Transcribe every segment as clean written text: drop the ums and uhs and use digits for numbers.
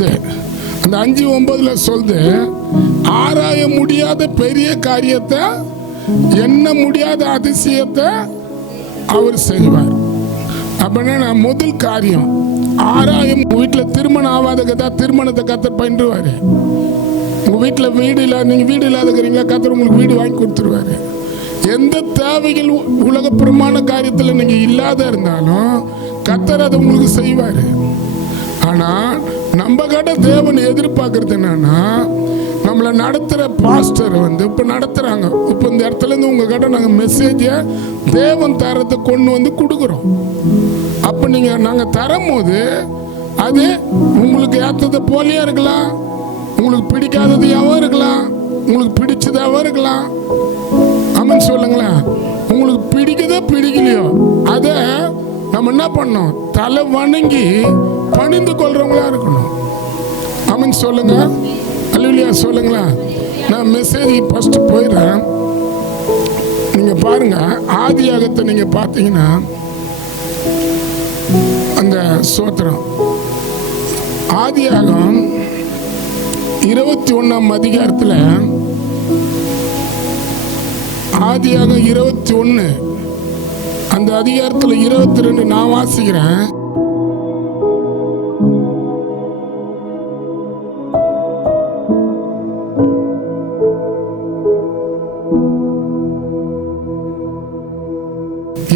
9, அந்த 5:9 சொல்லுது, ஆராய முடியாத பெரிய காரியத்தை, எண்ண முடியாத அதிசயத்தை அவர் செய்வார். அப்படின்னா முதல் காரியம் ஆராயம். வீட்டில் திருமணம் ஆகாத கதா திருமணத்தை கத்தர் பயின்றுவாரு. உங்க வீட்டில் வீடு இல்லாத, நீங்க வீடு இல்லாதக்கிறீங்களா, கத்தர் உங்களுக்கு வீடு வாங்கி கொடுத்துருவாரு. எந்த தேவைகள் உலகப்புறமான காரியத்தில் நீங்க இல்லாத இருந்தாலும் கத்தர் அதை உங்களுக்கு செய்வாரு. ஆனா நம்ம கிட்ட தேவன் எதிர்பார்க்கறது என்னன்னா, நம்மளை நடத்துகிற பாஸ்டர் இப்போ நடத்துகிறாங்க. இப்போ இந்த இடத்துலேருந்து உங்கள் கிட்ட நாங்கள் மெசேஜை தேவன் தரத்தை கொண்டு வந்து கொடுக்குறோம். அப்போ நாங்கள் தரும்போது அது உங்களுக்கு ஏற்றதை போலியாக இருக்கலாம், உங்களுக்கு பிடிக்காததையாகவும் இருக்கலாம், உங்களுக்கு பிடிச்சதாகவும் இருக்கலாம். ஆமான்னு சொல்லுங்களேன். உங்களுக்கு பிடிக்குதோ பிடிக்கலையோ அதை நம்ம என்ன பண்ணோம், தலை வணங்கி பணிந்து கொள்றவங்களா இருக்கணும். ஆமான்னு சொல்லுங்க. அல்லேலூயா சொல்லுங்களா. நான் மெசேஜ் ஃபர்ஸ்ட் போயிடுறேன். நீங்க பாருங்க, ஆதியாகத்தை நீங்க பார்த்தீங்கன்னா அந்த சோத்திரம் ஆதியாகம் 21 அதிகாரத்தில், ஆதியாகம் 21 அந்த அதிகாரத்தில் 22 நான் வாசிக்கிறேன்.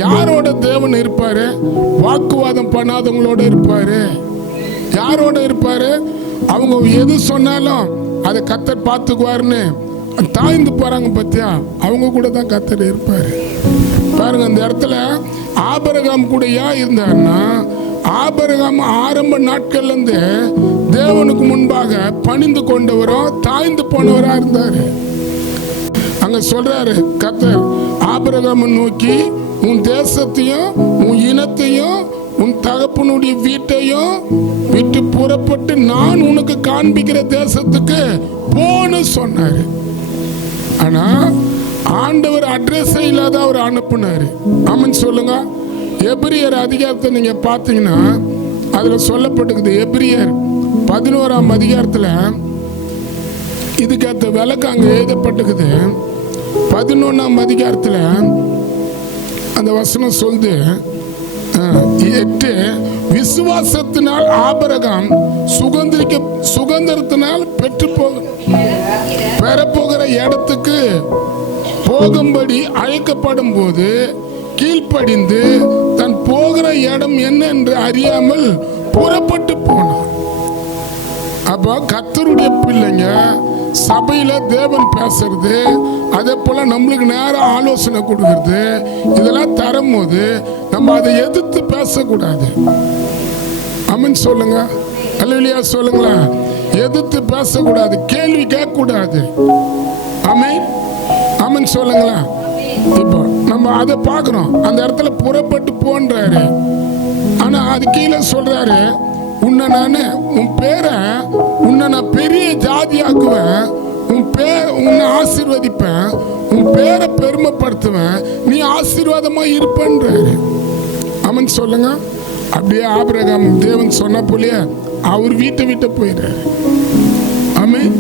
யாரோட தேவன் இருப்பாரு? வாக்குவாதம் பண்ணாதவங்களோட இருப்பாரு. யாரோட இருப்பாரு? அவங்க எது சொன்னாலும் அதை கத்தர் பார்த்துக்குவாருன்னு தாய்ந்து போறாங்க பத்தியா, அவங்க கூட தான் கத்தர் இருப்பாரு. பாருங்க, அந்த இடத்துல ஆபிரகாம் கூட ஏன் இருந்தாருன்னா, ஆபிரகாம் ஆரம்ப நாட்கள்ல இருந்து தேவனுக்கு முன்பாக பணிந்து கொண்டவரும் தாய்ந்து போனவரா இருந்தாரு. அங்க சொல்றாரு கத்தர் ஆபிரகாமை நோக்கி, உன் தேசத்தையும் உன் இனத்தையும் உன் தகப்பனுடைய வீட்டையும் விட்டு புறப்பட்டு நான் உனக்கு காண்பிக்கிற தேசத்துக்கு போன்னு சொன்னாரு. ஆனா ஆண்டவர் அட்ரஸ் இல்லாத அவர் அனுப்புனாரு. ஆமன் சொல்லுங்க. எபிரியர் அதிகாரத்தை நீங்க பாத்தீங்கன்னா அதுல சொல்லப்பட்டிருக்குது. எபிரியர் 11 அதிகாரத்துல இதுக்கேற்ற விளக்கம் அங்க எழுதப்பட்டிருக்குது. 11 அதிகாரத்துல அந்த வசனம் சொல்லுது 8, விசுவாசத்தினால் ஆபிரகாம் சுதந்திரத்தினால் பெறப்போகிற இடத்துக்கு போகும்படி அழைக்கப்படும் போது கீழ்ப்படிந்து தன் போகிற இடம் என்ன என்று அறியாமல் புறப்பட்டு போனார். அப்போ கர்த்தருடைய பிள்ளைங்க சபையில தேவன் பேசுறது, அதே போல நம்மளுக்கு நேரம் ஆலோசனை கொடுக்கறது, இதெல்லாம் தரும்போது நம்ம அதை எதிர்த்து பேசக்கூடாது. ஆமென் சொல்லுங்க. அல்லேலூயா சொல்லுங்களா. எதிர்த்து பேசக்கூடாது, கேள்வி கேட்கக்கூடாது. ஆமென் ஆமென் சொல்லுங்களா. இப்போ நம்ம அதை பார்க்கிறோம். அந்த இடத்துல புறப்பட்டு போன்றாரு. ஆனா அது கீழே சொல்றாரு, உன்னை நான் உன் பேரை உன்னை நான் பெரிய ஜாதியாக்குவேன், உன்னை ஆசீர்வதிப்பேன், உன் பேரை பெருமைப்படுத்துவேன், நீ ஆசீர்வாதமா இருப்பேன்றாரு. ஆமென் சொல்லுங்க. அப்படியே ஆபிரகாம் தேவன் சொன்ன போலயே அவர் வீட்டை விட்டு போயிடுறாரு. ஆமென்.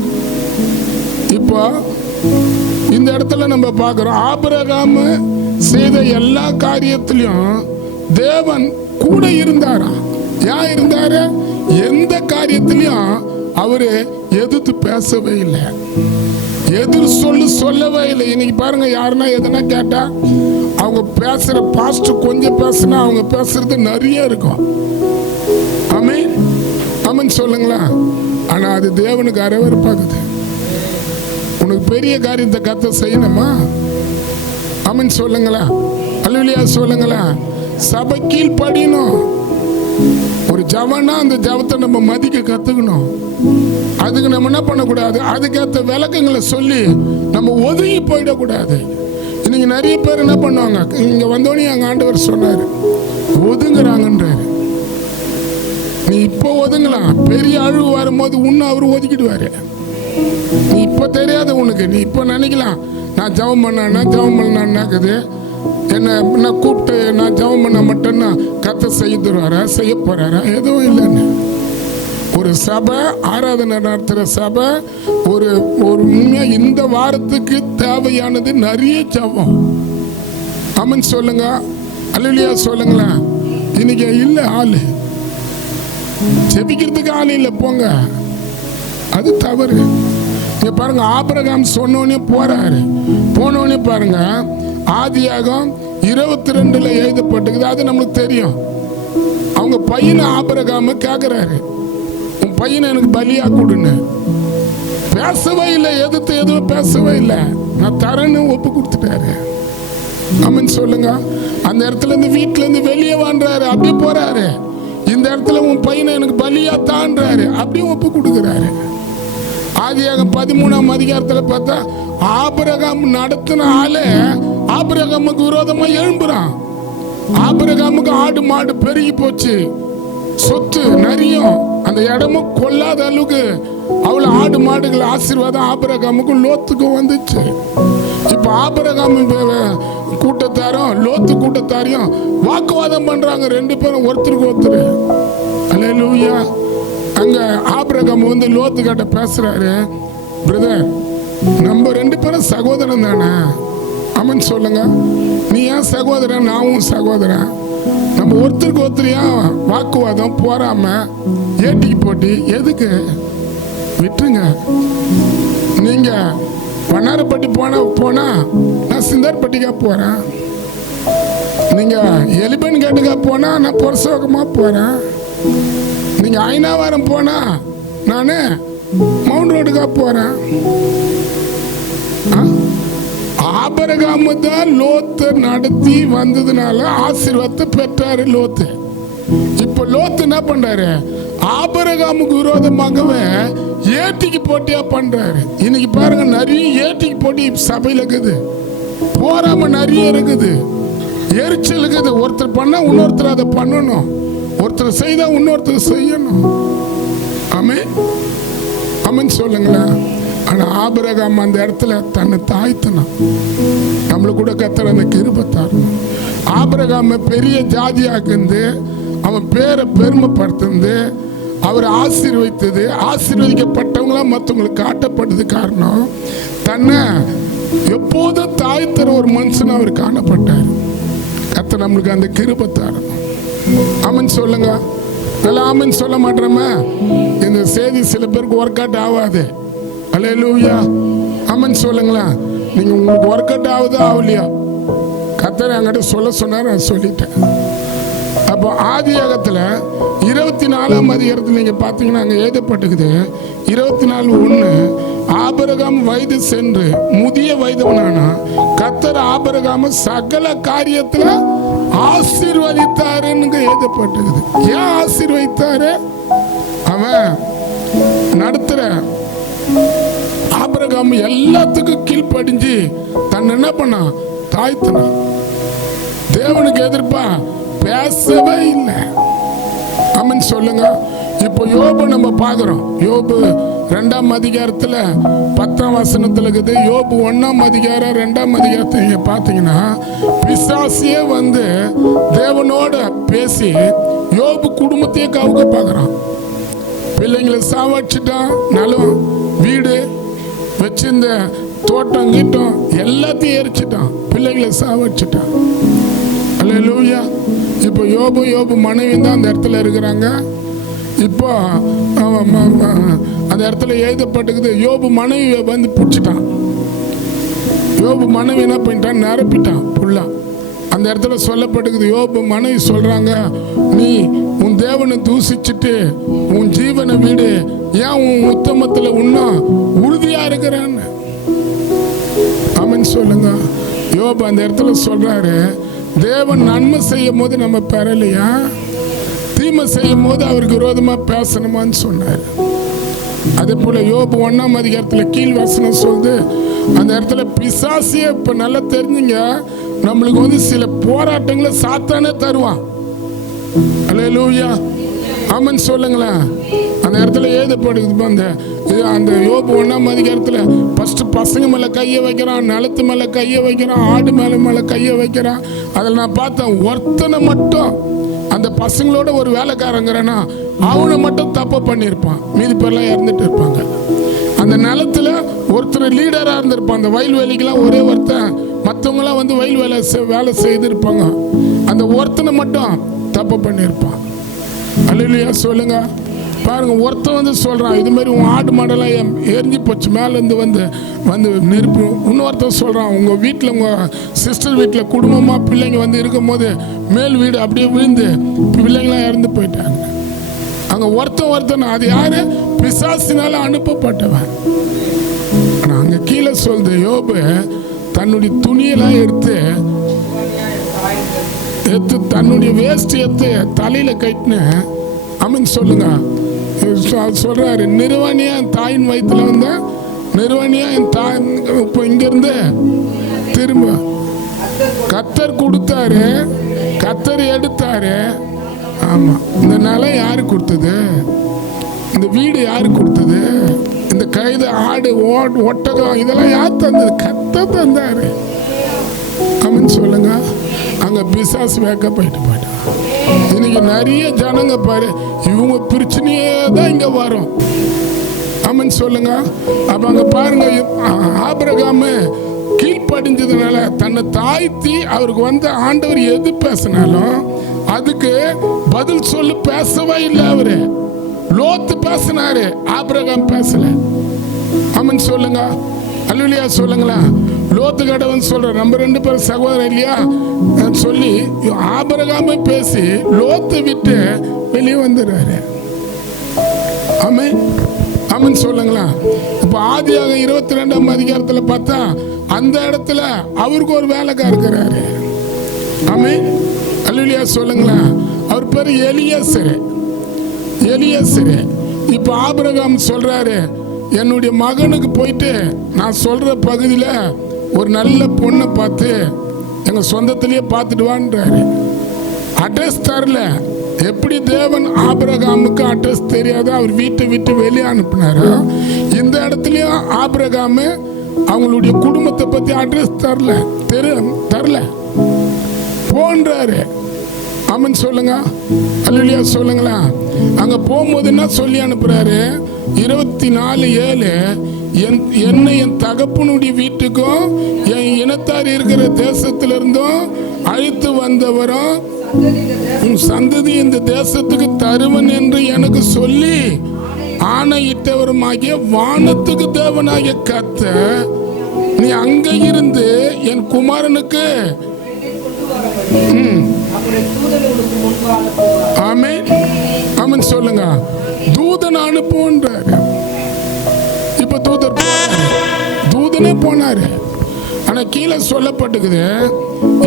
இப்போ இந்த இடத்துல நம்ம பார்க்கிறோம், ஆபிரகாம் செய்த எல்லா காரியத்திலையும் தேவன் கூட இருந்தாரா? ஏன் இருந்தாரு? எந்த காரியத்திலையும் அவரு எதிர்த்து பேசவே இல்லை, எதிர் சொல்லவே இல்லை. இன்னைக்கு பாருங்க, யாருன்னா எதுனா கேட்டா அவங்க பேசுற பாஸ்ட் கொஞ்சம் பேசுனா அவங்க பேசுறது நிறைய இருக்கும். ஆமென் ஆமென் சொல்லுங்களா. ஆனா அது தேவனுக்கு அறவறுப்பாகுது. உனக்கு பெரிய காரியத்தை கத்த செய்யணுமா? ஆமென் சொல்லுங்களா. அல்லேலூயா சொல்லுங்களா. சபை கீழ் படியணும். ஒரு ஜவனா அந்த ஜவத்தை நம்ம மதிக்க கத்துக்கணும். அதுக்கு நம்ம என்ன பண்ணக்கூடாது, அதுக்கேற்ற விளக்கங்களை சொல்லி நம்ம ஒதுங்கி போயிடக்கூடாது. இன்னைக்கு நிறைய பேர் என்ன பண்ணுவாங்க, இங்க வந்தோடனே எங்க ஆண்டவர் சொன்னாரு ஒதுங்குறாங்கன்றாரு. நீ இப்போ ஒதுங்கலாம், பெரிய அழிவு வரும்போது உன்னை அவரு ஒதுக்கிடுவாரு. நீ இப்ப தெரியாது உனக்கு. நீ இப்ப நினைக்கலாம், நான் ஜெபம் பண்ணாக்குது என்ன கூப்பிட்டு நான் ஜெபம் பண்ண மட்டும்னா கத்த செய்ய தருவாரா, செய்ய போறாரா? எதுவும் இல்லைன்னு. ஒரு சபை ஆராதனை நடத்துகிற சபை ஒரு உண்மையா இந்த வாரத்துக்கு தேவையானது நிறைய ஜெபம். ஆமென் சொல்லுங்க, அல்லேலூயா சொல்லுங்களேன். இன்னைக்கு இல்லை ஆளு, ஜெபிக்கிறதுக்கு ஆள் இல்லை, போங்க, அது தவறு. இங்க பாருங்க, ஆபிரகாம் சொன்னோன்னே போறாரு. போனோடனே பாருங்க, ஆதியாகம் 22 எழுதப்பட்டிருக்குது. அது நம்மளுக்கு தெரியும். அவங்க பையனை ஆபிரகாம கேட்கிறாரு, உன் பையனை எனக்கு பலியா கொடுன்னு. பேசவே இல்லை, எதுவும் பேசவே இல்லை. நான் தரேன்னு ஒப்பு கொடுத்துட்டாரு. ஆமென் சொல்லுங்க. அந்த இடத்துல இருந்து வீட்டுல இருந்து வெளியே வாண்டாரு, அப்படியே போறாரு. இந்த இடத்துல உன் பையனை எனக்கு பலியா தான்றாரு, அப்படியே ஒப்பு கொடுக்குறாரு. ஆதியாகம் 13ஆம் அதிகாரத்துல பார்த்தா ஆபிரகாம் நடத்தின ஆளே ஆபிரகாமுக்கு விரோதமா எழும்புறான். ஆபிரகாமுக்கு ஆடு மாடு பெருகி போச்சு, சொத்து நிறையும், அந்த இடமும் கொள்ளாத அளவுக்கு அவ்வளவு ஆடு மாடுகள் ஆசீர்வாதம் ஆபிரகாமுக்கும் லோத்துக்கும் வந்துச்சு. இப்ப ஆபிரகாம் கூட்டத்தாரும் லோத்து கூட்டத்தாரையும் வாக்குவாதம் பண்றாங்க, 2 பேரும் ஒருத்தருக்கு ஒருத்தர். அல்லேலூயா. அங்க ஆபிரகாம் லோத்து கிட்ட பேசுறாரு, பிரதர் நம்ம 2 பேரும் சகோதரன் தானே? ஆமென் சொல்லுங்க. நீ ஏன் சகோதரன், நானும் சகோதரன், நம்ம ஒருத்தருக்கு ஒருத்தரையா வாக்குவாதம் போறாம ஏட்டிக்கு போட்டி எதுக்கு? விட்டுருங்க. நீங்க வண்ணாரப்பட்டி போனா நான் சிந்தார்பட்டிக்கா போறேன். நீங்க எலிபன் கேட்டுக்கா போனா நான் பொருசோகமா போறேன். நீங்க ஐநாவரம் போனா நானு மவுண்ட் ரோடுக்கா போறேன். ஆபிரகாம் தான் லோத்து நடத்தி வந்ததுனால ஆசீர்வாதத்தை பெற்றாரு லோத்து. இப்ப லோத்து என்ன பண்றாரு? ஆபிரகாமுக்கு விரோதமாகவே ஏட்டிக்கு போட்டியா பண்றாரு. இன்னைக்கு பாருங்க, நிறைய ஏட்டிக்கு போட்டி சபையில இருக்குது, போராம நிறைய இருக்குது, எரிச்சல் இருக்குது. ஒருத்தர் பண்ணா இன்னொருத்தர் அதை பண்ணணும், ஒருத்தர் செய்தா இன்னொருத்தர் செய்யணும். ஆமென் ஆமென் சொல்லுங்களேன். ஆனா ஆபிரகாம் அந்த இடத்துல தன்னை தாய்த்தனான். நம்மளுக்கு கூட கர்த்தர் அந்த கிருபை தரணும். ஆபிரகாம பெரிய ஜாதியாக்குந்து அவன் பேரை பெருமைப்படுத்துந்து அவர் ஆசீர்வதித்தது, ஆசீர்வதிக்கப்பட்டவங்களா மற்றவங்களுக்கு காட்டப்பட்டது காரணம் தன்னை எப்போதும் தாய்த்தர ஒரு மனுஷன் அவர் காணப்பட்டார். கர்த்தர் நம்மளுக்கு அந்த கிருபை தரணும். ஆமென் சொல்லுங்க. நல்லா ஆமென் சொல்ல மாட்டோமா? இந்த செய்தி சில பேருக்கு ஒர்க் அவுட் ஆகாது. அல்லேலூயா. ஆமென் சொல்லுங்களா. நீங்க உங்களுக்கு ஒர்க் அவுட் ஆகுதா ஆகலையா? கர்த்தர் என்கிட்ட சொல்ல சொன்னார், நான் சொல்லிட்டேன். அப்போ ஆதியாகத்துல 24ஆம் அதிகாரத்தில் நீங்க பாத்தீங்கன்னா அங்க எழுதப்பட்டிருக்குது 24:1, ஆபிரகாம் வயது சென்று முதிய வயதவனானா கர்த்தர் ஆபிரகாம சகல காரியத்துல ஆசீர்வதித்தாருன்னு எழுதப்பட்டிருக்குது. ஏன் ஆசீர்வதித்தாரு? அவன் நடத்துற ஆபிரகாம் எல்லாத்துக்கும் கீழ்ப்படிஞ்சு தன்னை என்ன பண்ணா? தாய்த்தனா. தேவனுக்கு எதிர்ப்பா பேசவே இல்லை. ஆமென் சொல்லுங்க. இப்போ யோபு நம்ம பார்க்கிறோம். யோபு 2ஆம் அதிகாரத்துல 10ஆம் வசனத்துல இருக்குது. யோபு 1ஆம் அதிகாரம் 2ஆம் அதிகாரத்தை நீங்க பார்த்தீங்கன்னா பிசாசியே தேவனோட பேசி யோபு குடும்பத்தையே கவுக்க பார்க்கறான். பிள்ளைங்களை சாவடிச்சுட்டான், நிலம் வீடு வச்சிருந்த தோட்டம் கீட்டம் எல்லாத்தையும் எரிச்சிட்டான், பிள்ளைங்களை சாவடிச்சுட்டான். அல்லேலூயா. இப்போ யோபு மனைவி தான் அந்த இடத்துல இருக்கிறாங்க. இப்போ அந்த இடத்துல எழுதப்பட்டுக்குது, யோபு மனைவி பிடிச்சிட்டான். யோபு மனைவி என்ன பண்ணிட்டான்? நிரப்பிட்டான் புல்லா. அந்த இடத்துல சொல்லப்பட்டுக்குது, யோபு மனைவி சொல்றாங்க, நீ உன் தேவனை தூசிச்சுட்டு உன் ஜீவனை விடு, ஏன் உன் உத்தமத்துல இன்னும் உறுதியா இருக்கிறான்னு. ஆமென் சொல்லுங்க. யோபு அந்த இடத்துல சொல்றாரு, தேவன் நன்மை செய்யும் போது நம்ம பெறலையா, தீமை செய்யும் போது அவருக்கு விரோதமா பேசணுமான்னு சொன்னார். அதே போல யோபு 1ஆம் அதிகாரத்துல கீழ் வசனம் சொல்லுது, அந்த இடத்துல பிசாசியே இப்ப நல்லா தெரிஞ்சுங்க, நம்மளுக்கு சில போராட்டங்களை சாத்தானே தருவான். அல்லேலூயா. ஆமென் சொல்லுங்களேன். அந்த இடத்துல எழுதப்படுது, அந்த யோபு 1ஆம் அதிகாரத்துல ஃபர்ஸ்ட் பசங்க மேல கையை வைக்கிறான், நிலத்து மேல கையை வைக்கிறான், ஆடு மேல கையை வைக்கிறான். அதில் நான் பார்த்தேன், ஒருத்தனை மட்டும் அந்த பசங்களோட ஒரு வேலைக்காரங்கிறனா அவனை மட்டும் தப்பு பண்ணியிருப்பான், மீதி பேர்லாம் இறந்துட்டு இருப்பாங்க. அந்த நிலத்துல ஒருத்தர் லீடராக இருந்திருப்பான். அந்த வயல்வெளிக்கெல்லாம் ஒரே ஒருத்தன், மற்றவங்களாம் வந்து வயல் வேலை செய்திருப்பாங்க. அந்த ஒருத்தனை மட்டும் தப்பு பண்ணியிருப்பான். அல்லேலூயா சொல்லுங்க. பாருங்க, ஒருத்தன் வந்து சொல்றான், இது மாதிரி உன் ஆடு மாடெல்லாம் எரிஞ்சு போச்சு மேலேருந்து வந்து நெருப்பு. இன்னொருத்தன் சொல்றான், உங்க வீட்டில் உங்க சிஸ்டர் வீட்டில் குடும்பமா பிள்ளைங்க வந்து இருக்கும் போது மேல் வீடு அப்படியே விழுந்து பிள்ளைங்களாம் இறந்து போயிட்டாங்க. அங்க ஒருத்தன் அது யாரு? பிசாசினால அனுப்பப்பட்டவன். ஆனா அங்க கீழே சொல்றது, யோபு தன்னுடைய துணியெல்லாம் எடுத்து தன்னுடைய வேஸ்ட் எடுத்து தலையில கட்டின அமன் சொல்லுங்க. சொல்றாரு, நிறுவனியா என் தாயின் வயிற்றுல வந்த நிறுவனியா என் தாய். இப்போ இங்கிருந்து திரும்ப கத்தர் கொடுத்தாரு, கத்தர் எடுத்தாரு. ஆமா, இந்த நிலம் யாரு கொடுத்தது? இந்த வீடு யாரு கொடுத்தது? இந்த கைது ஆடு ஒட்டகம் இதெல்லாம் யார் தந்தது? கத்தர் தந்தாரு. அமன் சொல்லுங்க. அங்க பிசாசு வேக்க போயிட்டான். இன்னைக்கு நிறைய ஜனங்க பாரு, இவங்க பிரச்சனையே தான் இங்க வரும். அமன் சொல்லுங்க. அப்ப அங்க பாருங்க, ஆபிரகாம் கீழ்ப்படிஞ்சதுனால தன்னை தாழ்த்தி அவருக்கு வந்து ஆண்டவர் எது பேசினாலும் அதுக்கு பதில் சொல்லு பேசவே இல்லை. அவரு லோத்து பேசினாரு, ஆபிரகாம் பேசல. அமன் சொல்லுங்க. அல்லேலூயா சொல்லுங்களா. லோத்து கடவுள் சொல்ற, நம்ம 2 பேரும் சகோதரர் இல்லையா சொல்லி ஆபிரகாமே பேசி லோத்து விட்டு வெளியே வந்துடுறாரு. ஆமென் சொல்லுங்களா. இப்ப ஆதியாக 22ஆம் அதிகாரத்துல பார்த்தா அந்த இடத்துல அவருக்கு ஒரு வேலைக்காரர் இருக்கிறாரு. ஆமென் அல்லேலூயா சொல்லுங்களா. அவர் பேரு எலியாசரு. இப்ப ஆபிரகாம் சொல்றாரு, என்னுடைய மகனுக்கு போயிட்டு நான் சொல்ற பகுதியில ஒரு நல்ல பொண்ணை பார்த்து எங்க சொந்தத்திலேயே பார்த்துட்டு வான்றாரு. அட்ரஸ் தரல. எப்படி தேவன் ஆபிரகாமுக்கு அட்ரஸ் தெரியாத அவர் வீட்டை விட்டு வெளியே அனுப்பினாரோ, இந்த இடத்துலயும் ஆபிரகாம் அவங்களுடைய குடும்பத்தை பத்தி அட்ரஸ் தரல போன்றாரு. அமன் சொல்லுங்க. அல்லேலூயா சொல்லுங்களா. அங்க போகும்போது என்ன சொல்லி அனுப்புறாரு? 24:7 என்னை என் தகப்பனுடைய வீட்டுக்கும் என் இனத்தார் இருக்கிற தேசத்திலிருந்தும் அழைத்து வந்தவரும் உன் சந்ததி இந்த தேசத்துக்கு தருவன் என்று எனக்கு சொல்லி ஆணையிட்டவருமாகிய வானத்துக்கு தேவனாகிய கர்த்தர், நீ அங்க இருந்து என் குமாரனுக்கு ஆமென் சொல்லுங்க தூதன் அனுப்புன்றாரு. இப்ப தூதனே போனாரு. ஆனா கீழே சொல்லப்பட்டுக்குது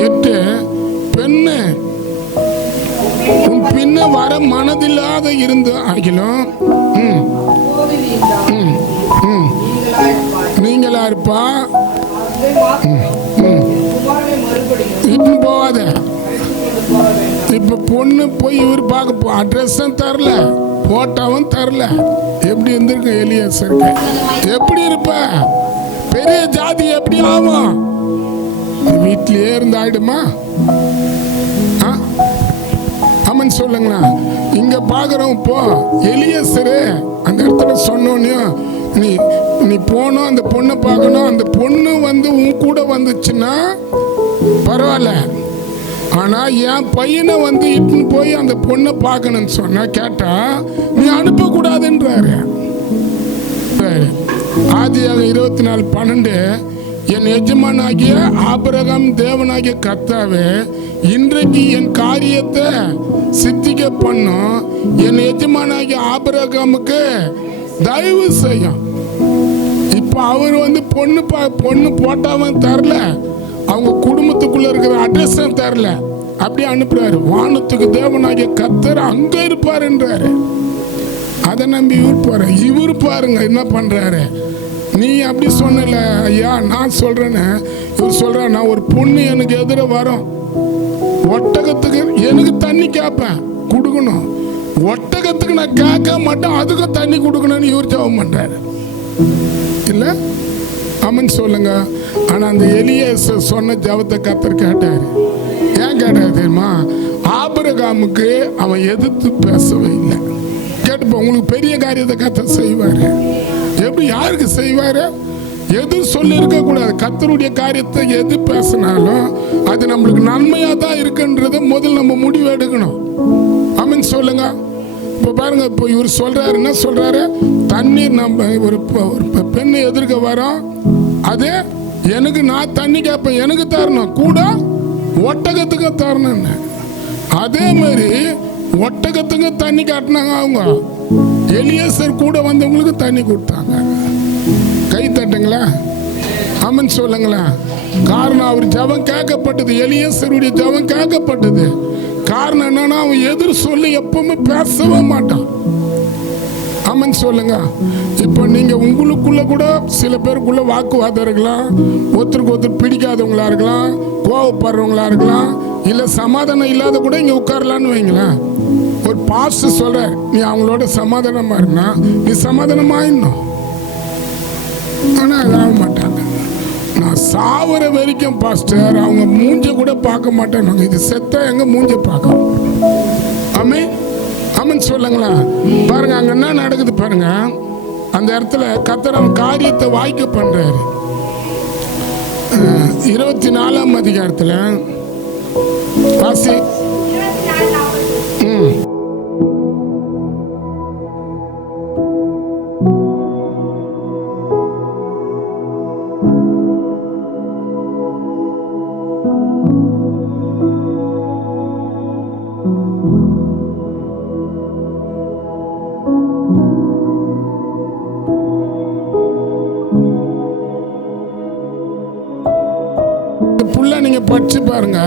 8, பெண்ணு உன் பின்ன வர மனதில்லாத இருந்து ஆகிலும் நீங்களா இருப்பா. இப்ப போவாத. இப்ப பொண்ணு போய் இவர் பார்க்க அட்ரஸும் தரல, போட்டாவும் தரல. எப்படி இருந்திருக்கு எலியாசருக்கு? எப்படி இருப்ப? பெரிய ஜாதி எப்படி ஆகும்? வீட்டிலேயே இருந்து ஆயிடுமா? அமன் சொல்லுங்களா. இங்க பாக்குறோம். இப்போ எலியாசரு அந்த இடத்துல சொன்னோன்னு நீ போனோம், அந்த பொண்ணை பார்க்கணும். அந்த பொண்ணு வந்து உன் கூட வந்துச்சுன்னா பரவாயில்ல. ஆனா என் பையனை வந்து இட்டுன்னு போய் அந்த பொண்ணை பார்க்கணும்னு சொன்னா கேட்டா நீ அனுப்பக்கூடாதுன்றாரு. ஆதியாக 24:12 என் எஜமானாகிய ஆபிரகாம் தேவனாகிய கர்த்தாவே, இன்றைக்கு என் காரியத்தை சித்திக்க பண்ணும் என் எஜமானாகிய ஆபிரகாமுக்கு தயவு செய்யும். இப்ப அவர் வந்து பொண்ணு போட்டாவும் தரல, அவங்க குடும்பத்துக்குள்ள இருக்கிற அட்ரஸ் தரல. அப்படியே அனுப்புறாரு. வானத்துக்கு தேவனாகிய கர்த்தர் அங்க இருப்பாருன்றாரு. அதை நம்பி இவர் பாருங்க என்ன பண்றாரு. நீ அப்படி சொன்னல ஐயா, நான் சொல்றேன்னு இவர் சொல்ற, நான் ஒரு பொண்ணு எனக்கு எதிர வரும், ஒட்டகத்துக்கு எனக்கு தண்ணி கேட்பேன் கொடுக்கணும், ஒட்டகத்துக்கு நான் கேட்க மாட்டேன் அதுக்கும் தண்ணி கொடுக்கணும்னு இவர் ஜெபம் பண்றாரு இல்ல. அமன் சொல்லுங்க. ஆனா அந்த எலியாசர் சொன்ன ஜெபத்தை கர்த்தர் கேட்டாரு. ஏன் கேட்டாரு தெரியுமா? ஆபிரகாமுக்கு அவன் எதிர்த்து பேசவே இல்லை. கேட்டுப்போம். உங்களுக்கு பெரிய காரியத்தை கர்த்தர் செய்வாரு. எப்படி, யாருக்கு செய்வாரு? எது சொல்லி இருக்க கூடாது. கர்த்தருடைய காரியத்தை எது பேசினாலும் அது நம்மளுக்கு நன்மையா தான் இருக்குன்றத முதல்ல நம்ம முடிவு எடுக்கணும். ஆமென் சொல்லுங்க. இப்போ பாருங்க, இப்போ இவர் சொல்றாரு, என்ன சொல்றாரு? தண்ணீர், நம்ம ஒரு பெண்ணை எதிர்க்க வரோம், அது எனக்கு, நான் தண்ணி கேட்பேன், எனக்கு தரணும், கூட ஒட்டகத்துக்கு தரணும். அதே மாதிரி ஒட்டகத்துக்கு தண்ணி காட்டினாங்க அவங்க. எலியேசர் கூட வந்தவங்களுக்கு தண்ணி கொடுத்தாங்க. கை தட்டுங்களா, ஆமென் சொல்லுங்களா. காரணம், அவர் ஜெபம் கேட்கப்பட்டது. எலியேசருடைய ஜெபம் கேட்கப்பட்டது. காரணம் என்னன்னா, அவன் எதிர் சொல்லி எப்பவுமே பேசவே மாட்டான். ஆமென் சொல்லுங்க. இப்போ நீங்க உங்களுக்குள்ள கூட சில பேருக்குள்ள வாக்குவாதம் இருக்கலாம், ஒருத்தருக்கு ஒருத்தர் பிடிக்காதவங்களா இருக்கலாம், கோவப்படுறவங்களா இருக்கலாம், இல்ல சமாதானம் இல்லாத கூட இங்க உட்காரலான்னு வைங்களேன். ஒரு பாஸ்டர் சொல்ற, நீ அவங்களோட சமாதானமா இருந்தா நீ சமாதானமாயிடணும். ஆனா அதாக மாட்டாங்க. நான் சாவர வரைக்கும் பாஸ்டர் அவங்க மூஞ்ச கூட பார்க்க மாட்டேன். இது செத்த எங்க மூஞ்ச பார்க்க. ஆமென், ஆமென் சொல்லுங்களா. பாருங்க, அங்க என்ன நடக்குது பாருங்க. அந்த இடத்துல கர்த்தர் அவன் காரியத்தை வாய்க்க பண்றாரு. 24ஆம் அதிகாரத்துல வாசி. நீங்க படிச்சு பாருங்க.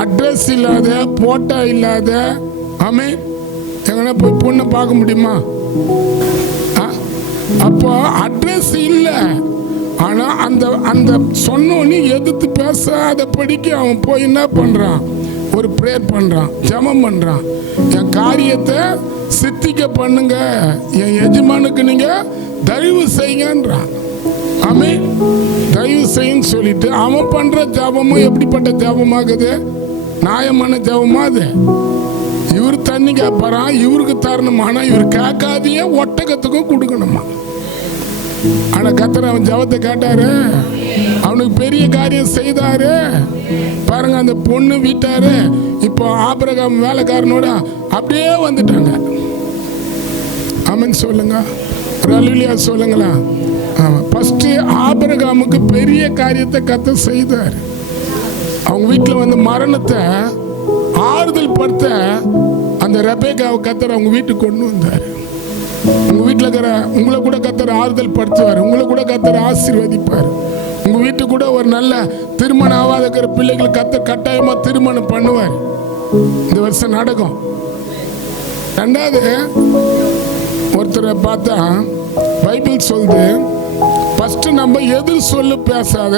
அட்ரஸ் இல்லாத, போட்டோ இல்லாத, ஆமென், எங்கன்னா போய் பொண்ணை பார்க்க முடியுமா? அப்போ அட்ரஸ் இல்லை. ஆனா அந்த அந்த சொன்னோன்னு எதிர்த்து பேசாத படிக்க அவன் போய் என்ன பண்றான்? ஒரு பிரேயர் பண்றான், ஜெபம் பண்றான். என் காரியத்தை சித்திக்க பண்ணுங்க, என் எஜமானுக்கு நீங்க தயவு செய்யுங்கன்றான். ஆமென், தயவு செய்யும் சொல்லிட்டு அவன் பண்ற ஜபமும் எப்படிப்பட்ட ஜபமாகுது? நியாயமான ஜபமா? அது இவர் தண்ணி கேட்பாரான், இவருக்கு தரணுமானா இவர் கேட்காதையே ஒட்டகத்துக்கும் கொடுக்கணுமா? ஆனா கர்த்தர் அவன் ஜபத்தை கேட்டாரு, அவனுக்கு பெரிய காரியம் செய்தாரு. பாருங்க, அந்த பொண்ணு வீட்டாரு இப்போ ஆபிரகாம் வேலைக்காரனோட அப்படியே வந்துட்டாங்க. ஆமென் சொல்லுங்க, அல்லேலூயா சொல்லுங்களா. ஃபர்ஸ்ட் ஆபிரகாமுக்கு பெரிய காரியத்தை கர்த்தர் செய்தார். அவங்க வீட்டில் வந்து மரணத்தை ஆறுதல் படுத்த அந்த ரெபேக்காவை கர்த்தர் அவங்க வீட்டுக்கு கொண்டு வந்தார். உங்க வீட்டில் இருக்கிற உங்களை கூட கர்த்தர் ஆறுதல் படுத்துவார், உங்களை கூட கர்த்தர் ஆசீர்வதிப்பார். உங்க வீட்டுக்கு கூட ஒரு நல்ல திருமணம் ஆகாத இருக்கிற பிள்ளைகள் கர்த்தர் கட்டாயமா திருமணம் பண்ணுவார். இந்த வருஷம் நடக்கும். ரெண்டாவது, ஒருத்தரை பார்த்தா பைபிள் சொல்லுது, ஃபர்ஸ்ட் நம்ம எதிர் சொல்லு பேசாத,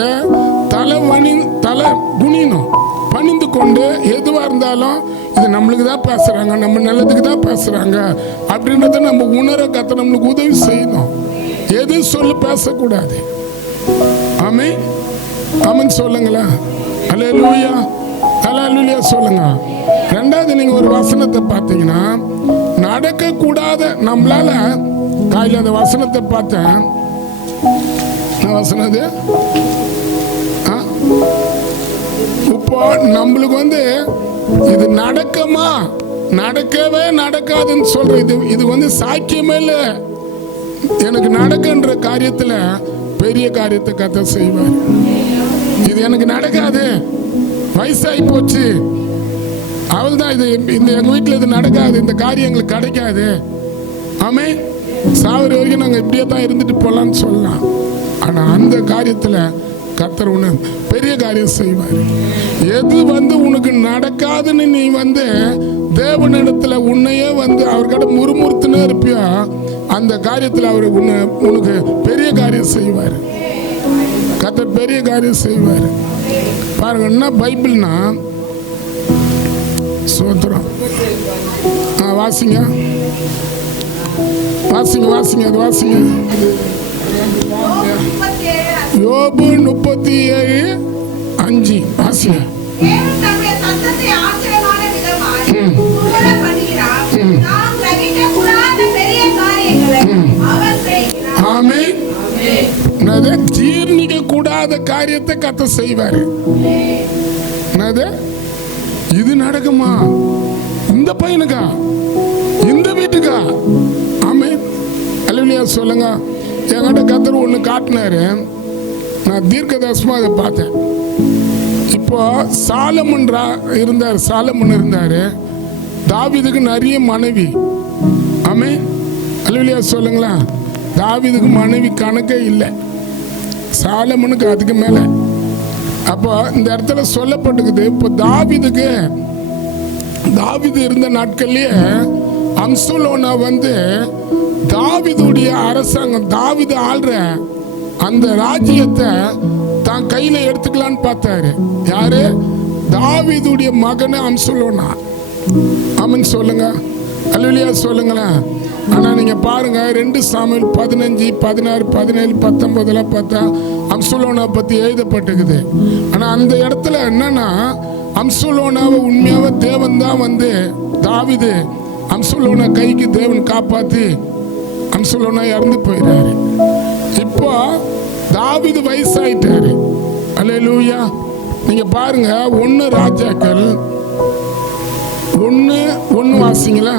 தலை குனியணும், பணிந்து கொண்டு எதுவா இருந்தாலும் இது நம்மளுக்கு தான் பேசுறாங்க, நம்ம நல்லதுக்கு தான் பேசுறாங்க அப்படின்றத நம்ம உணர கர்த்தர் நம்மளுக்கு உதவி செய்யணும். எதிர் சொல்லு பேசக்கூடாது. ஆமென், ஆமென் சொல்லுங்களா. அல்லேலூயா, அல்லேலூயா சொல்லுங்க. ரெண்டாவது, நீங்க ஒரு வசனத்தை பார்த்தீங்கன்னா, நடக்க கூடாத நம்மளால காலையில் அந்த வசனத்தை பார்த்தேன். வசனம் இப்போ நம்மளுக்கு வந்து இது நடக்குமா, நடக்கவே நடக்காதுன்னு சொல்ற இது வந்து சாக்கியமே இல்லை. எனக்கு நடக்குன்ற காரியத்துல பெரிய காரியத்தை கர்த்தர் செய்வார். இது எனக்கு நடக்காது, வயசாகி போச்சு, அவள் தான் இது, இந்த எங்க வீட்டில் இது நடக்காது, இந்த காரியம் எங்களுக்கு கிடைக்காது, ஆமென், சாவர வரைக்கும் நாங்கள் இப்படியே தான் இருந்துட்டு போகலான்னு சொல்லலாம். ஆனால் அந்த காரியத்தில் கர்த்தர் உன்னை பெரிய காரியம் செய்வார். எது வந்து உனக்கு நடக்காதுன்னு நீ வந்து தேவனிடத்துல உன்னையே வந்து அவர்கிட்ட முறுமுறுத்துனே இருப்பியா, அந்த காரியத்தில் அவர் உனக்கு பெரிய காரியம் செய்வார். கர்த்தர் பெரிய காரியம் செய்வார். பாருங்க, என்ன பைபிள்னா சோத்திரம். வாசிங்க வாசிங்க வாசிங்க அது வாசிங்க. யோபு 37:5 வாசிங்க. தேவன் தம்முடைய சத்தத்தை ஆச்சரியமான விதமாய் புகழ பண்ணுகிறார். நாம் கிரகிக்க கூட ஜீர்ணிக்க கூடாத காரியத்தை கர்த்தர் செய்வாரு. இது நடக்குமா இந்த பையனுக்கா, இந்த வீட்டுக்கா? ஆமென். அல்லேலூயா சொல்லுங்க. என்கிட்ட கர்த்தர் ஒண்ணு காட்டினாரு, நான் தீர்க்கதரிசனமா அதை பார்த்தேன். இப்போ சாலமன் இருந்தாரு. தாவீதுக்கு நிறைய மனைவி. ஆமென். அல்லேலூயா சொல்லுங்களா. தாவீதுக்கு மனைவி கணக்கே இல்லை, சாலமனுக்கு அதுக்கு மேல. அப்போ இந்த இடத்துல சொல்லப்பட்டுக்குது, இப்போ தாவீது இருந்த நாட்கள்லயே அம்சலோனா தாவீதுடைய அரசாங்கம், தாவீது ஆள்ற அந்த ராஜ்யத்தை தான் கையில எடுத்துக்கலான்னு பார்த்தாரு. யாரு? தாவீதுடைய மகன் அம்சலோனா. ஆமென் சொல்லுங்க. அல்லேலூயா சொல்லுங்களேன். ஆனா நீங்க பாருங்க, 2 சாமுவேல் 15, 16, 17, 19 பார்த்தா அம்சலோனா பத்தி எழுதப்பட்டிருக்குது. ஆனா அந்த இடத்துல என்னன்னா, அம்சலோனாவை உண்மையாவே தேவன் தான் தாவீது அம்சலோனா கைக்கு தேவன் காப்பாத்தி அம்சலோனா இறந்து போயிறாரு. இப்போ தாவீது வயசாயிட்டாரு. அல்லேலூயா. நீங்க பாருங்க, 1 ராஜாக்கள் 1 வாசிங்களா.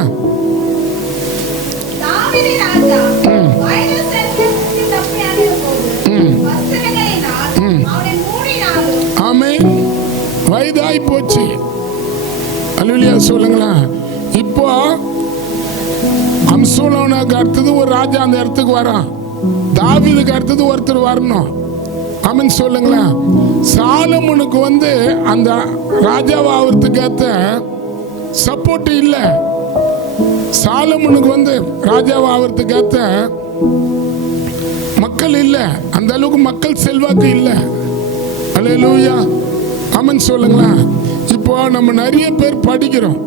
ஆமென். வயதாய் போச்சு. அல்லேலூயா சொல்லுங்களா. இப்போ அம்சலோனாக்கு அடுத்தது ஒரு ராஜா அந்த இடத்துக்கு வரான். தாவீதுக்கு அடுத்தது ஒருத்தர் வரணும். ஆமென் சொல்லுங்களா. சாலமோனுக்கு அந்த ராஜாவா ஆகிறதுக்கு ஏத்த சப்போர்ட் இல்ல. சாலமோனுக்கு ராஜாவா ஆகிறதுக்கு ஏத்த மக்கள் இல்ல, அந்த அளவுக்கு மக்கள் செல்வாக்கு இல்ல. அல்லேலூயா. ஆமென் சொல்லுங்களா. இப்போ நம்ம நிறைய பேர் படிக்கிறோம்,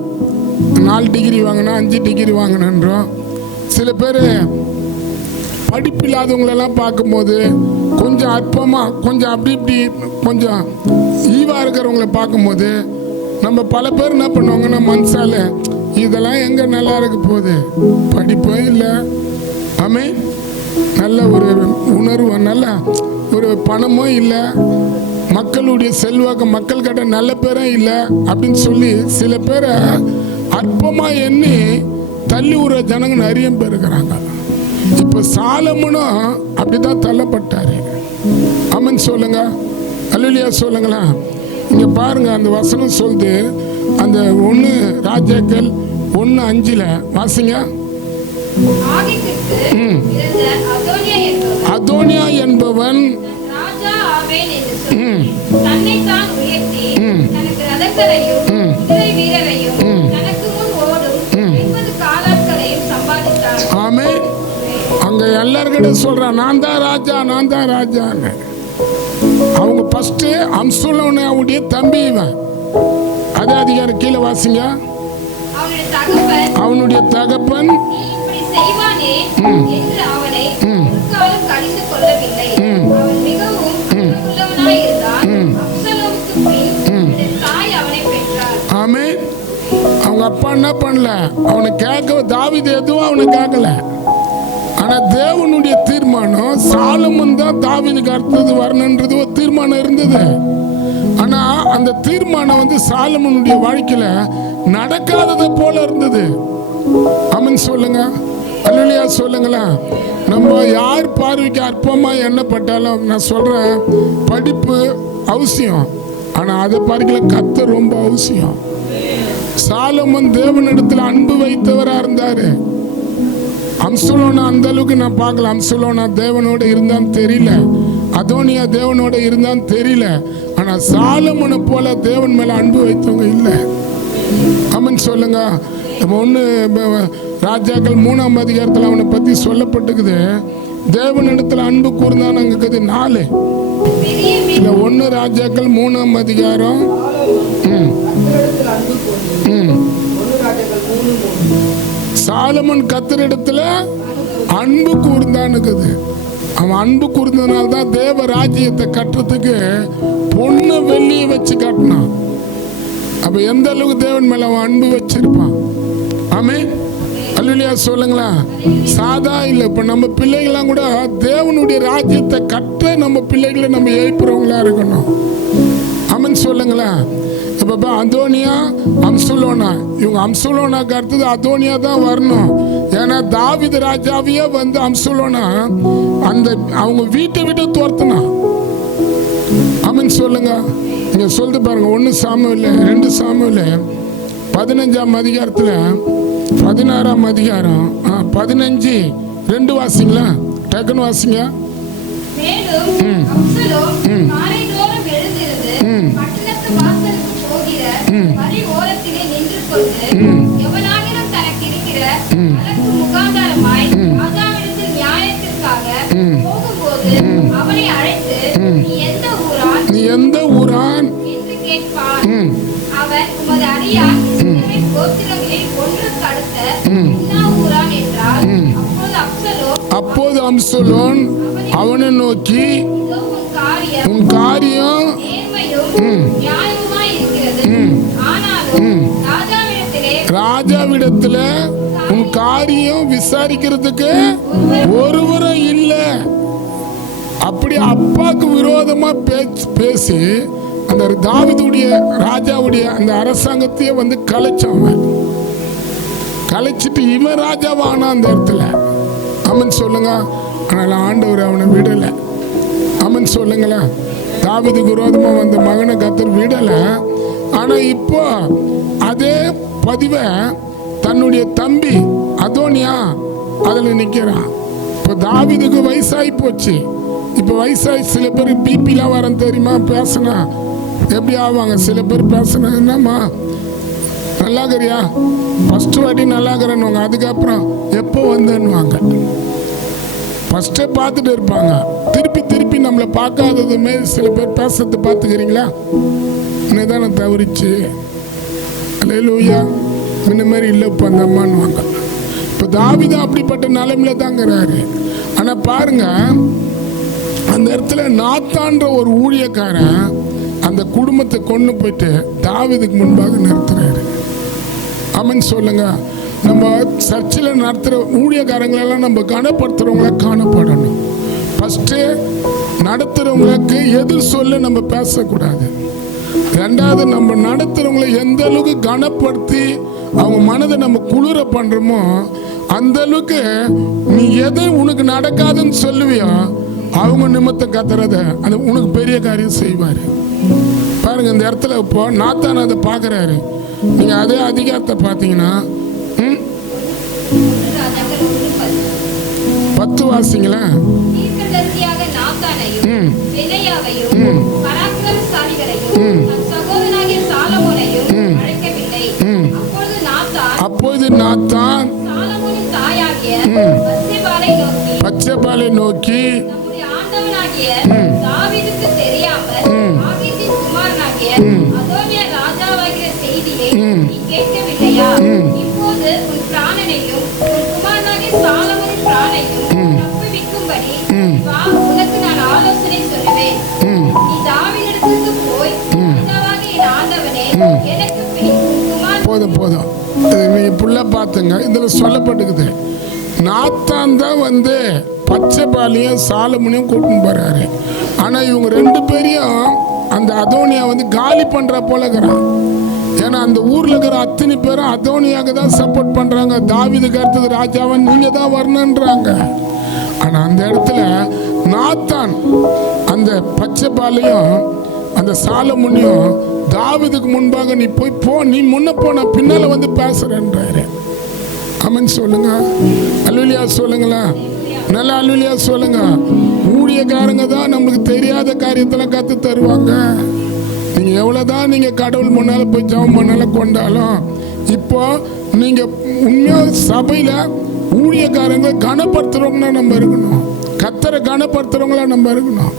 4 டிகிரி வாங்கினா 5 டிகிரி வாங்கினோன்றோம். சில பேர் படிப்பில்லாதவங்களெல்லாம் பார்க்கும்போது கொஞ்சம் அற்பமா, கொஞ்சம் அப்படி இப்படி கொஞ்சம் ஈவா இருக்கிறவங்களை பார்க்கும்போது நம்ம பல பேர் என்ன பண்ணுவாங்கன்னா, மனசால இதெல்லாம் எங்க நல்லா இருக்க போகுது, படிப்பும் இல்லை, ஆமென், நல்ல ஒரு உணர்வு, நல்ல ஒரு பணமும் இல்லை, மக்களுடைய செல்வாக்கு, மக்கள் கிட்ட நல்ல பேரும் இல்லை அப்படின்னு சொல்லி சில பேரை அற்பமா எண்ணி தள்ளி விடுற ஜனங்க நிறைய பேர் இருக்கிறாங்க. இப்ப சாலமோனும் அப்படிதான் தள்ளப்பட்டாரு. ஆமென் சொல்லுங்க. அல்லேலூயா சொல்லுங்களா. இங்க பாருங்க, அந்த வசனம் சொல்லுது, அந்த 1 ராஜாக்கள் 1:5 வாசிங்க. அதோனியா என்பவன் ஆமென். அங்க எல்லார்கிட்ட சொல்றான், நான் தான் ராஜா, நான் தான் ராஜான்னு. அவங்க ஃபர்ஸ்ட் அம்சலோனாவுடைய தம்பி இவன். அதே அதிகாரம் கீழே வாசிங்க. அவனுடைய தகப்பன் ஆமென். அவங்க அப்பா என்ன பண்ணல, அவனை கேட்க, தாவீது எதுவும் அவனை கேட்கல. ஆனா தேவனுடைய தீர்மானம், சாலமோன் தான் தாவீதுக்கு அடுத்தது வரணுன்றது ஒரு தீர்மானம் இருந்தது. ஆனா அந்த தீர்மானம் சாலமோனுடைய வாழ்க்கையில நடக்காதது போல இருந்தது. ஆமென் சொல்லுங்க. அல்லேலூயா சொல்லுங்களா. நம்ம யார் பார்வைக்கு அற்பமா எண்ணப்பட்டாலும், நான் சொல்றேன், படிப்பு அவசியம், ஆனா அதை பார்க்கல கர்த்தர் ரொம்ப அவசியம். சாலமோன் தேவனிடத்துல அன்பு வைத்தவரா இருந்தாரு. அம்சலோனா அந்த அளவுக்கு நான் பார்க்கல. அம்சலோனா தேவனோட இருந்தான்னு தெரியல, அதோனியா தேவனோட இருந்தான்னு தெரியல. ஆனா சாலமோனை போல தேவன் மேல அன்பு வைத்தவங்க இல்லை. ஆமென் சொல்லுங்க. 1 ராஜாக்கள் 3ஆம் அதிகாரத்தில் அவனை பத்தி சொல்லப்பட்டுக்குது. தேவனிடத்துல அன்பு கூர்ந்தான். அங்க 4 இல்ல 1 ராஜாக்கள் 3ஆம் அதிகாரம். சாலமோன் கர்த்தரிடத்துல அன்பு கூர்ந்தானுக்குது. அவன் அன்பு கூர்ந்ததுனால தான் தேவ ராஜ்யத்தை கட்டுறதுக்கு பொண்ணு வெள்ளியை வச்சு கட்டினான். அப்ப எந்த அளவுக்கு தேவன் மேல அவன் அன்பு வச்சிருப்பான். ஆமென். அல்லேலூயா சொல்லுங்களேன். சாதா இல்லை. இப்போ நம்ம பிள்ளைகள்லாம் கூட தேவனுடைய ராஜ்யத்தை கட்ட நம்ம பிள்ளைகளை நம்ம எழுப்புறவங்களா இருக்கணும். ஆமென் சொல்லுங்களேன். இப்போ அதோனியா அம்சுலோனா, இவங்க அம்சுலோனாக்கு அடுத்தது அதோனியா தான் வரணும். ஏன்னா தாவீது ராஜாவையே வந்து அம்சுலோனா அந்த அவங்க வீட்டை விட்டு துரத்துனா. ஆமென் சொல்லுங்க. நீங்க சொல்லிட்டு பாருங்க. 1 சாமுவேல் 2 சாமுவேல் 15ஆம் அதிகாரத்தில் 16ஆம் அதிகாரம் 15 2 வாசிங்களா? டக்குன்னு வாசிங்க. நீ எந்த ஊரான்? அப்போது அம்சலோன் அவனை நோக்கி, உன் காரியம் ராஜாவிடத்துல உன் காரியம் விசாரிக்கிறதுக்கு ஒருவரும் இல்லை. அப்படி அப்பாவுக்கு விரோதமா பேசி அந்த தாவீதுடைய ராஜாவுடைய அந்த அரசாங்கத்தையே வந்து கலைச்சவன். கலைச்சிட்டு இவன் ராஜாவானா அந்த இடத்துல. ஆமென் சொல்லுங்க. அதனால ஆண்டவர் அவனை விடலை. ஆமென் சொல்லுங்களேன். தாவீதுக்கு விரோதமா வந்த மகனை கர்த்தர் விடலை. ஆனா இப்போ அதே பதிவை தன்னுடைய தம்பி அதோனியா அதுல நிக்கிறான். இப்போ தாவீதுக்கு வயசாகி போச்சு. இப்போ வயசாகி சில பேர் பிபிலாம் வரேன் தெரியுமா? பேசினா எப்படி ஆவாங்க? சில பேர் பேசினா, என்னம்மா நல்லா இருக்கிறியா? ஃபர்ஸ்ட் வாட்டி நல்லா இருக்கிறேன்னு, அதுக்கப்புறம் எப்போ வந்தேன்னுவாங்க. ஃபர்ஸ்டே பார்த்துட்டு இருப்பாங்க. திருப்பி திருப்பி நம்மளை பார்க்காததுமே சில பேர் பேசுறது பார்த்துக்கிறீங்களா? என்னதானே தவறிச்சு, அல்லேலூயா, இந்த மாதிரி இல்லை இப்போ அந்த அம்மான்னுவாங்க. இப்போ தாவீது அப்படிப்பட்ட நிலைமையில தாங்கிறாரு. ஆனால் பாருங்க, அந்த இடத்துல நாத்தான்ற ஒரு ஊழியக்காரன் அந்த குடும்பத்தை கொண்டு போயிட்டு தாவீதுக்கு முன்பாக நிறுத்துறாரு. ஆமென் சொல்லுங்க. நம்ம சர்ச்சில் நடத்துகிற ஊழியக்காரங்களெல்லாம் நம்ம கனப்படுத்துகிறவங்கள காணப்படணும். ஃபஸ்ட்டு நடத்துகிறவங்களுக்கு எதிர் சொல்ல நம்ம பேசக்கூடாது. ரெண்டாவது, நம்ம நடத்துகிறவங்களை எந்த அளவுக்கு கனப்படுத்தி அவங்க மனதை நம்ம குளிர பண்ணுறோமோ அந்த அளவுக்கு நீ எது உனக்கு நடக்காதுன்னு சொல்லுவியோ அவங்க நிமித்தம் கத்துறத அந்த உனக்கு பெரிய காரியம் செய்வார். பாருங்க, இந்த இடத்துல இப்போ நாத்தான் அதை பார்க்குறாரு. நீங்கள் அதே அதிகாரத்தை பார்த்தீங்கன்னா 10 வாசிங்களா? அப்போது நாத்தான் பச்சைபாலை நோக்கி, போதும் போதும் நீ புள்ள பார்த்துங்க. இதில் சொல்லப்பட்டுக்குது, நாத்தான் தான் வந்து பச்சைபாலையும் சாலமோனையும் கூட்டின்னு போறாரு. ஆனால் இவங்க 2 பேரையும் அந்த அதோனியா வந்து காலி பண்ற போல இருக்கிறான். ஏன்னா அந்த ஊர்ல இருக்கிற அத்தனை பேரும் அதோனியாவுக்கு தான் சப்போர்ட் பண்றாங்க. தாவீதுக்கு அடுத்தது ராஜாவன் நீங்க தான் வரணுன்றாங்க. ஆனா அந்த இடத்துல நாத்தான் அந்த பச்சைபாலையும் அந்த சாலமோனையும் தாவீதுக்கு முன்பாக நீ போ, நீ முன்ன போன பின்னால வந்து பேசுறேன்றாரு. ஆமென் சொல்லுங்க. அல்லேலூயா சொல்லுங்களா? நல்லா அல்லேலூயா சொல்லுங்க. ஊழியக்காரங்க தான் நம்மளுக்கு தெரியாத காரியத்தெல்லாம் கத்து தருவாங்க. நீங்க எவ்வளவுதான் நீங்க கடவுள் முன்னால போய் ஜெபம் பண்ணாலும் கொண்டாலும், இப்போ நீங்க உண்மையா சபையில ஊழியக்காரங்க கனப்படுத்துறவங்களா நம்ம இருக்கணும். கர்த்தரை கனப்படுத்துறவங்களா நம்ம இருக்கணும்.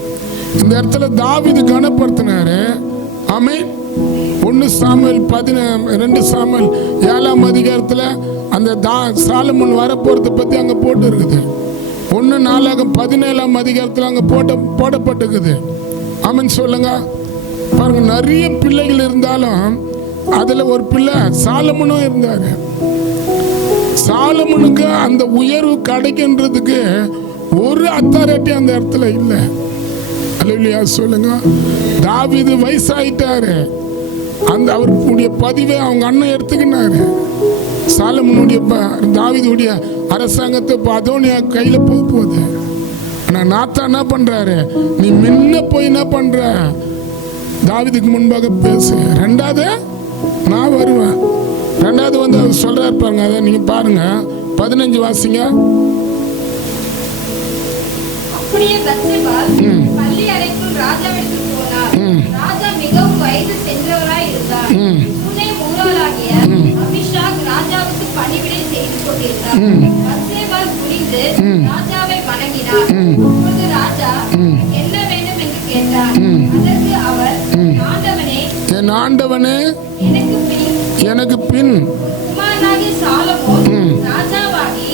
இந்த இடத்துல தாவீது கனப்படுத்தினாரு. ஆமென். 1 சாமுவேல் 2 சாமுவேல் 7ஆம் அதிகாரத்தில் அந்த சாலமோன் வரப்போறதை பத்தி அங்க போட்டு இருக்குது. 1 நாளாகம் 17ஆம் அதிகாரத்தில் அங்க போடப்பட்டிருக்குது. ஆமென் சொல்லுங்க. பாருங்க, நிறைய பிள்ளைகள் இருந்தாலும் அதுல ஒரு பிள்ளை சாலமோனும் இருந்தாரு. சாலமோனுக்கு அந்த உயர்வு கிடைக்கின்றதுக்கு ஒரு அத்தாரிட்டி அந்த இடத்துல இல்லை. அல்லேலூயா சொல்லுங்க. தாவீது வயசாயிட்டாரு, அந்த அவருடைய பதிவை அவங்க அண்ணன் எடுத்துக்கினாரு. சாலமோனுடைய தாவீதுடைய அரசாங்கத்தை அதோனியா கையில போகுது. ஆனா நாத்தான் என்ன பண்றாரு, நீ முன்ன போய் என்ன பண்ற, தாவீதுக்கு முன்பாக பேசு, ரெண்டாவது நான் வருவேன். ரெண்டாவது வந்து அவர் சொல்றாரு பாருங்க, அதை நீங்க பாருங்க, 15 வாசிங்க. அப்படியே பத்சேபாள் பள்ளி அறைக்குள் ராஜாவிடத்தில் போனார். ராஜா மிகவும் வயது சென்றவராய் இருந்தார். சூனேம் ஊராளாகிய அபிஷாக் ராஜாவுக்கு பணிவிடை செய்து கொண்டிருந்தார். பத்சேபாள் குனிந்து ராஜாவை வணங்கினார். அப்பொழுது ராஜா என்ன வேண்டும் என்று கேட்டார். அதற்கு அவர், ஆண்டவனே, என் ஆண்டவனே, எனக்கு பின் குமாரனாகிய சாலமோன் ராஜாவாகி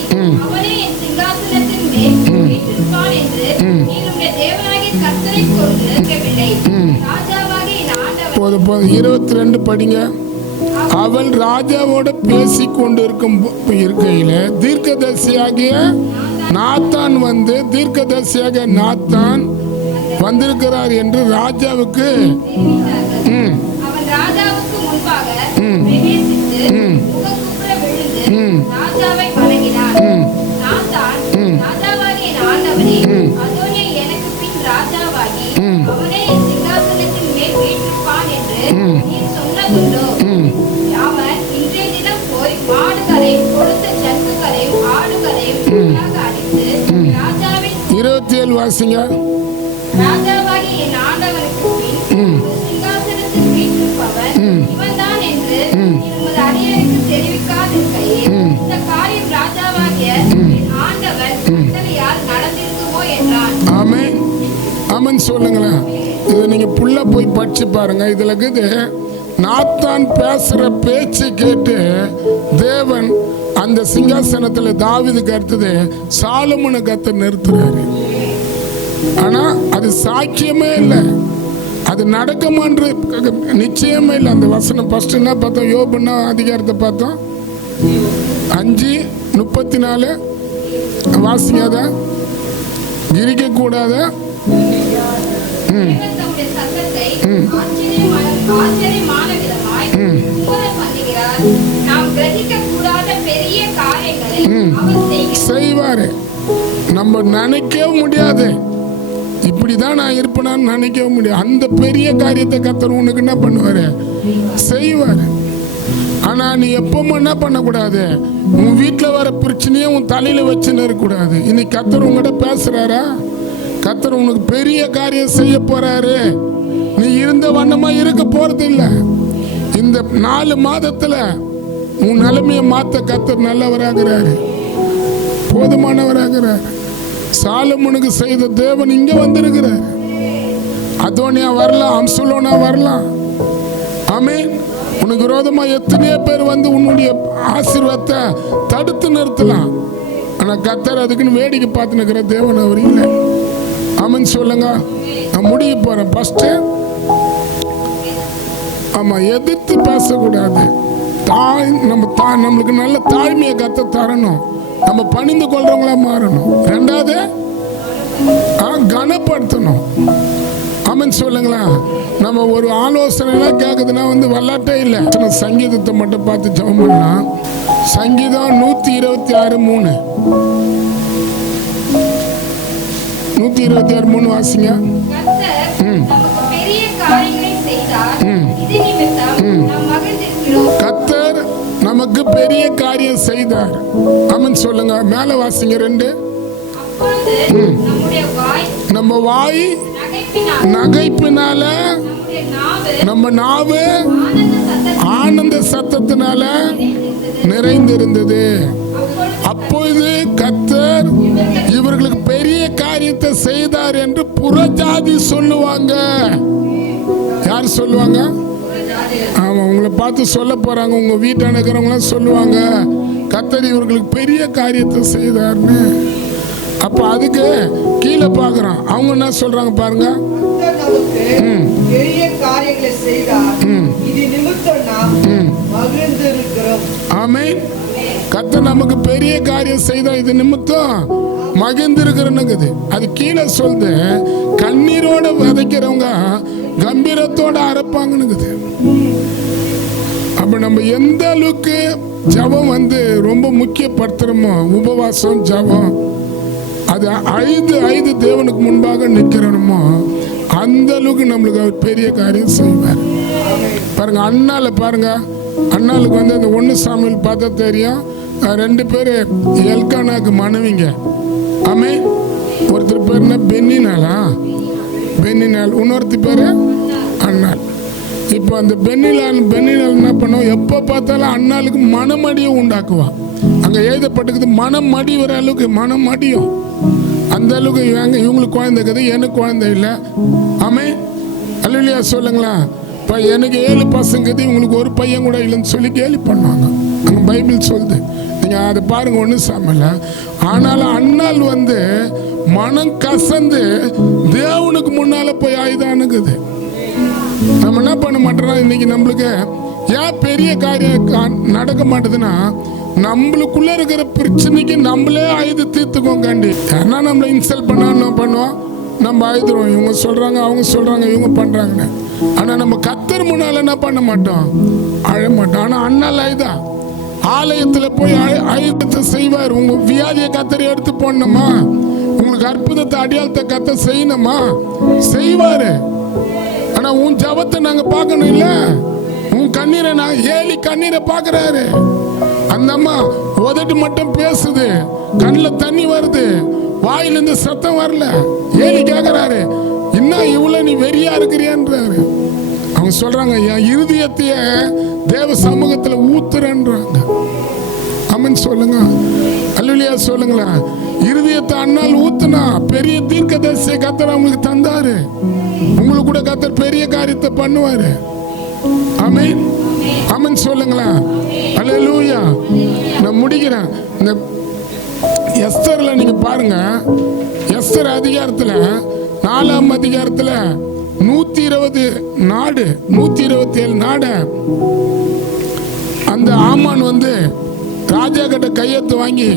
அவனே என் சிங்காசனத்தின் மேல் வீற்றிருப்பான் என்று நீர் உம்முடைய தேவனாகிய கர்த்தரை கொண்டு இருக்கவில்லை. ராஜாவாகிய என் ஆண்டவன். போதும் 22 படிங்க. அவள் ராஜாவோட பேசி கொண்டு இருக்கையில தீர்க்கதரிசியாகிய நாத்தான் வந்து, தீர்க்கதரிசியாக நாத்தான் வந்திருக்கிறார் என்று ராஜாவுக்கு அவன் ராஜாவுக்கு முன்பாக பிரவேசித்து முகங்குப்புற விழுந்து ராஜாவை வணங்கினான். நாத்தான், ராஜாவாகிய என் ஆண்டவனே, அதோனியா எனக்கு பின் ராஜாவாகி அவனே என் சிங்காசனத்தின் மேல் வீற்றிருப்பான் என்று நீர் சொன்னதுண்டோ? அவன் இன்றைய தினம் போய் மாடுகளையும் கொழுத்த ஜந்துக்களையும் ஆடுகளையும் அடித்து ராஜாவின் 27 வாசிங்க. ராஜாவாகிய என் ஆண்டவனுக்கு பின் சிங்காசனத்தில் வீற்றிருப்பவன் இவன்தான் என்று நீர் உமது அடியேனுக்கு தெரிவிக்காதிருக்கையில் இந்த காரியம் ராஜாவாகிய என் ஆண்டவன் கட்டளையால் நடந்திருக்குமோ என்றான். ஆமென் ஆமென் சொல்லுங்களேன். இதை நீங்க புள்ள போய் படிச்சு பாருங்க. இதுல இருக்குது, நாத்தான் பேசுற பேச்சு கேட்டு தேவன் அந்த சிங்காசனத்துல தாவீதுக்கு அடுத்தது சாலமோனுக்கு அடுத்து நிறுத்துறாரு. ஆனா அது சாட்சியமே இல்லை, அது நடக்குமான்ற நிச்சயமே இல்லை. அந்த வசனம் ஃபர்ஸ்ட் என்ன பார்த்தோம், யோபுன்னா அதிகாரத்தை பார்த்தோம், 5:34 வாசிக்காத, கிரிக்க கூடாத. தம்முடைய சத்தத்தை ஆச்சரியமான விதமாய் உம்மதம் பண்ணுகிறார். நாம் கிரகிக்க கூடாத பெரிய காரியங்களை அவர் செய்வாரு. நம்ம நினைக்கவே முடியாது, இப்படிதான் நான் இருப்பேனான்னு நினைக்கவே முடியாது. அந்த பெரிய காரியத்தை கர்த்தர் உனக்கு என்ன பண்ணுவாரு, செய்வாரு. ஆனா நீ எப்பவும் என்ன பண்ணக்கூடாது, உன் வீட்டில் வர பிரச்சனையே உன் தலையில வச்சுன்னு இருக்கக்கூடாது. இன்னைக்கு கர்த்தர் உங்ககிட்ட பேசுறாரா, கர்த்தர் உனக்கு பெரிய காரியம் செய்ய போறாரு. நீ இருந்த வண்ணமா இருக்க போறது இல்லை. இந்த 4 மாதத்துல உன் நிலைமையை மாத்த கர்த்தர் நல்லவராகிறாரு, போதுமானவராகிறார். சாலமோனுக்கு செய்த தேவன் இங்க வந்திருக்கிறார். அதோனியா வரலாம், அம்சுலோனா வரலாம். ஆமென். உனக்கு விரோதமா எத்தனையோ பேர் வந்து உன்னுடைய ஆசீர்வாதத்தை தடுத்து நிறுத்தலாம். ஆனா கர்த்தர் அதுக்குன்னு வேடிக்கை பார்த்து நிற்கிற தேவன் அவர் இல்லை. ஆமென் சொல்லுங்க. நான் முடிய போறேன். ஃபர்ஸ்ட் ஆமா, எதிர்த்து பேசக்கூடாது. நம்மளுக்கு நல்ல தாழ்மையை கத்த தரணும். நம்ம பணிந்து கொள்றவங்களா மாறணும். ரெண்டாவது கனப்படுத்தணும். ஆமென் சொல்லுங்களா. நம்ம ஒரு ஆலோசனை கேட்குதுன்னா வந்து விளாட்டே இல்லை. சங்கீதத்தை மட்டும் பார்த்து ஜெபம் பண்ணலாம். சங்கீதம் 126:3 126:3 வாசிங்க. கர்த்தர் நமக்கு பெரிய காரியம் செய்தார். ஆமென் சொல்லுங்க. மேல வாசிங்க 2. நம்ம வாய் நகைப்பினால, நம்ம நாவு ஆனந்த சத்தத்தினால நிறைந்திருந்தது. அப்பொழுது கர்த்தர் இவர்களுக்கு பெரிய காரியத்தை செய்தார் என்று புறஜாதி சொல்லுவாங்க. யார் சொல்லுவாங்க? ஆமா, உங்களை பார்த்து சொல்ல போறாங்க. உங்க வீட்டான இருக்கிறவங்களாம் சொல்லுவாங்க, கர்த்தர் இவர்களுக்கு பெரிய காரியத்தை செய்தார்னு. அப்ப அதுக்கு கீழே பாக்குறோம். அவங்க என்ன சொல்றாங்க பாருங்க. பெரிய காரியங்களை செய்தார், இது நிமித்தம் நாம் மகிழ்ந்திருக்கிறோம். ஆமென். கர்த்தர் நமக்கு பெரிய காரியம் செய்தா இது நிமித்தம் மகிழ்ந்திருக்கிறனுக்குது. அது கீழே சொல்லுது, கண்ணீரோட விதைக்கிறவங்க கம்பீரத்தோட அரைப்பாங்கன்னுக்குது. அப்ப நம்ம எந்த அளவுக்கு ஜபம் ரொம்ப முக்கியப்படுத்துறோமோ, உபவாசம் ஜபம் அது ஐந்து தேவனுக்கு முன்பாக நிற்கிறோமோ, அந்த அளவுக்கு நம்மளுக்கு அவர் பெரிய காரியம் செய்வார். பாருங்க, அண்ணால பாருங்க, அண்ணாளுக்கு அந்த 1 சாமுவேல் பார்த்தா தெரியும். 2 பேர் எல்கானாக்கு மனைவிங்க. ஆமே, ஒருத்தர் பேர் என்ன, பென்னினாள், இன்னொருத்தர் பேரு அண்ணாள். இப்போ அந்த பென்னிலால் என்ன பண்ணுவோம், எப்போ பார்த்தாலும் அண்ணாளுக்கு மனமடியை உண்டாக்குவான். அங்கே எழுதப்பட்டுக்குது, மனமடி வர அளவுக்கு மனமடியும். அந்த அளவுக்கு இவங்களுக்கு குழந்தை இருக்குது, எனக்கு குழந்தை இல்லை. ஆமே, அல்லேலூயா சொல்லுங்களா. இப்போ எனக்கு 7 பசங்க, இவங்களுக்கு ஒரு பையன் கூட இல்லைன்னு சொல்லி கேலி பண்ணுவாங்க. அங்கே பைபிள் சொல்லுது, நீங்கள் அதை பாருங்க 1 சாமுவேல். ஆனாலும் அண்ணாள் மனம் கசந்து தேவனுக்கு முன்னால போய் ஆயுதானுக்குது. நம்ம என்ன பண்ண மாட்டோம், இன்னைக்கு நம்மளுக்கு ஏன் பெரிய காரியம் நடக்க மாட்டேதுன்னா, நம்மளுக்குள்ள இருக்கிற பிரச்சனைக்கு நம்மளே ஆயுத தீர்த்துக்கோம். கண்டி ஏன்னா நம்மளை இன்சல்ட் பண்ணாலும் பண்ணுவோம், நம்ம ஆயுதுருவோம். இவங்க சொல்றாங்க, அவங்க சொல்றாங்க, இவங்க பண்றாங்கன்னு. ஆனா நம்ம கர்த்தர் முன்னால என்ன பண்ண மாட்டோம், அழ மாட்டோம். ஆனா அண்ணால் ஆயுதா ஆலயத்துல போய் ஆயுதத்தை செய்வார். உங்க வியாதியை கர்த்தர் எடுத்து போடணுமா, உங்களுக்கு அற்புதத்தை அடையாளத்தை கர்த்தர் செய்யணுமா, செய்வாரு. ஆனா உன் ஜபத்தை நாங்க பார்க்கணும் இல்ல, உன் கண்ணீரை ஏலி கண்ணீரை பார்க்கறாரு. அந்த அம்மா உதட்டு மட்டும் பேசுது, கண்ணில் தண்ணி வருது, வாயிலிருந்து சத்தம் வரல. ஏலி கேட்கறாரு, இன்னும் இவ்வளவு நீ வெறியா இருக்கிறியான்றாரு. அவங்க சொல்றாங்க, என் இருதயத்தைய தேவ சமூகத்துல ஊத்துறேன்றாங்க. அமன் சொல்லுங்க, அல்லேலூயா சொல்லுங்களா. இருதயத்தை அண்ணால் ஊத்துனா பெரிய தீர்க்கதரிசியை கர்த்தர் அவங்களுக்கு தந்தாரு. உங்களுக்கு கூட கர்த்தர் பெரிய காரியத்தை பண்ணுவாரு. ஆமென், ஆமென் சொல்லுங்களா. அல்லேலூயா. நான் முடிக்கிறேன். இந்த எஸ்தர்ல நீங்க பாருங்க, எஸ்தர் அதிகாரத்துல 4ஆம் அதிகாரத்துல 120 நாடு, 127 நாடு அந்த ஆமான் ராஜா கிட்ட கையெழுத்து வாங்கி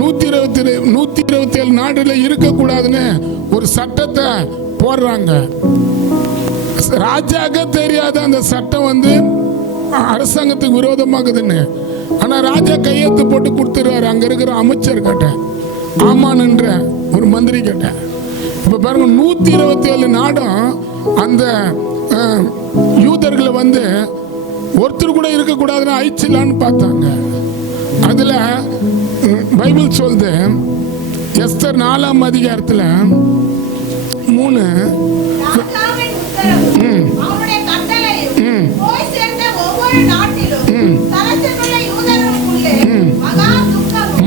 127 நாடுல இருக்கக்கூடாதுன்னு ஒரு சட்டத்தை போடுறாங்க. ராஜாக்கு தெரியாத அந்த சட்டம் அரசாங்கத்துக்கு விரோதமாகுதுன்னு. ஆனா ராஜா கையெழுத்து போட்டு கொடுத்துறாரு அங்க இருக்கிற அமைச்சர் கிட்ட, ஆமான் என்ற ஒரு மந்திரி கிட்ட. இப்ப பாருங்க, 127 நாடும் அந்த யூதர்களை ஒருத்தர் கூட இருக்கக்கூடாதுன்னு அழிச்சிடலான்னு பார்த்தாங்க. அதுல பைபிள் சொல்லுது, எஸ்தர் 4ஆம் அதிகாரத்துல 3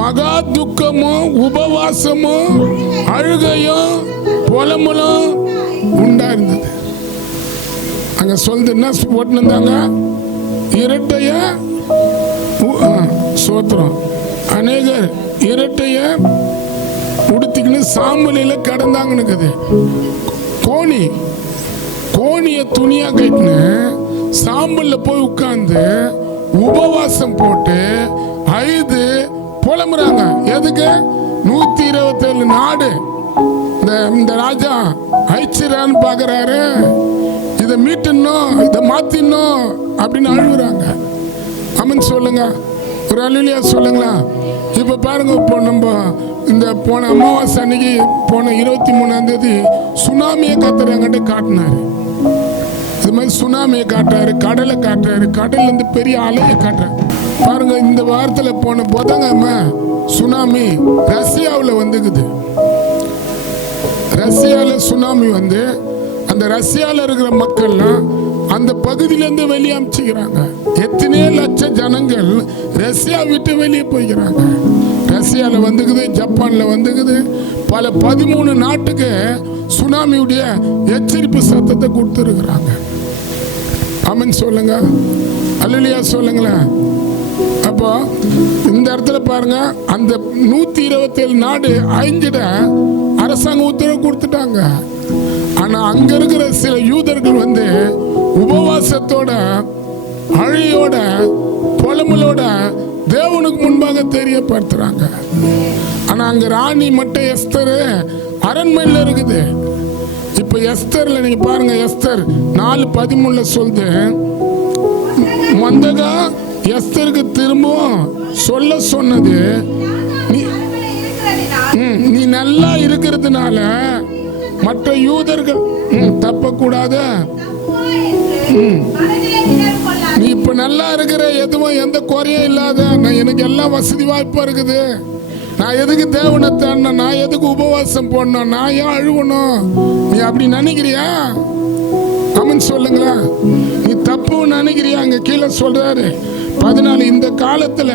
மகா துக்கமும் உபவாசமும் அழுகையும் புலம்பலும் உண்டா இருந்தது. அங்க சொல்லுது, என்ன போட்டு இருந்தாங்க, இரட்டைய சோத்திரம், அநேகர் இரட்டைய உடுத்திக்கின்னு சாம்பலில கடந்தாங்கன்னு. கோணிய துணியா கட்டின்னு சாம்பல்ல போய் உட்கார்ந்து உபவாசம் போட்டு அழுது புலம்புறாங்க. எதுக்கு? 127 நாடு இந்த ராஜா அழிச்சிரான்னு பாக்குறாரு, இதை மீட்டணும், இதை மாத்தினும் அப்படின்னு அழுகுறாங்க. அமன் சொல்லுங்க, ஒரு அல்லேலூயா சொல்லுங்களா. இப்ப பாருங்க, இப்போ நம்ம இந்த போன அமாவாசை அன்னைக்கு போன 23ஆம் தேதி சுனாமியை கர்த்தர் என்கிட்ட காட்டினாரு. இது மாதிரி சுனாமியை காட்டுறாரு, கடலை காட்டுறாரு, கடல்ல இருந்து பெரிய அலையை காட்டுறாரு. பாருங்க, இந்த வாரத்தில் போன புதன்கிழமை சுனாமி ரஷ்யாவில் வந்துக்குது. ரஷ்யாவில் சுனாமி அந்த ரஷ்யாவில் இருக்கிற மக்கள்லாம் அந்த பகுதியிலேருந்து வெளியே அனுப்பிச்சுக்கிறாங்க. எத்தனையோ லட்சம் ஜனங்கள் ரஷ்யா விட்டு வெளியே போய்க்கிறாங்க. ரஷ்யாவில் வந்துக்குது, ஜப்பானில் வந்துக்குது, பல 13 நாட்டுக்கு சுனாமியுடைய எச்சரிப்பு சத்தத்தை கொடுத்துருக்குறாங்க. ஆமென் சொல்லுங்க, அல்லேலூயா சொல்லுங்களேன். அப்போ இந்த இடத்துல பாருங்க, அந்த 127 நாடு அழிஞ்சிட அரசாங்கம் உத்தரவு கொடுத்துட்டாங்க. ஆனா அங்க இருக்கிற சில யூதர்கள் உபவாசத்தோட அழியோட புலம்பலோட தேவனுக்கு முன்பாக தெரியப்படுத்துறாங்க. ஆனா அங்க ராணி மட்டும் எஸ்தர் அரண்மனையில் இருக்குது. இப்ப எஸ்தர்ல நீங்க பாருங்க, எஸ்தர் 4:13 சொல்லுது, மந்தகா எஸ்தருக்கு திரும்பவும் சொல்ல சொன்னது, நீ நல்லா இருக்கிறதுனால மற்ற யூதர்கள் தப்பக்கூடாத, நீ இப்ப நல்லா இருக்கிற, எதுவும் எந்த குறையும் இல்லாத, நான் எனக்கு எல்லாம் வசதி வாய்ப்பா இருக்குது, நான் எதுக்கு தேவனை தேடணும், நான் எதுக்கு உபவாசம் போடணும், நான் ஏன் அழுவணும், நீ அப்படி நினைக்கிறியா? அமன் சொல்லுங்களா, நீ தப்பு நினைக்கிறியா? அங்க கீழே சொல்றாரு 14, இந்த காலத்துல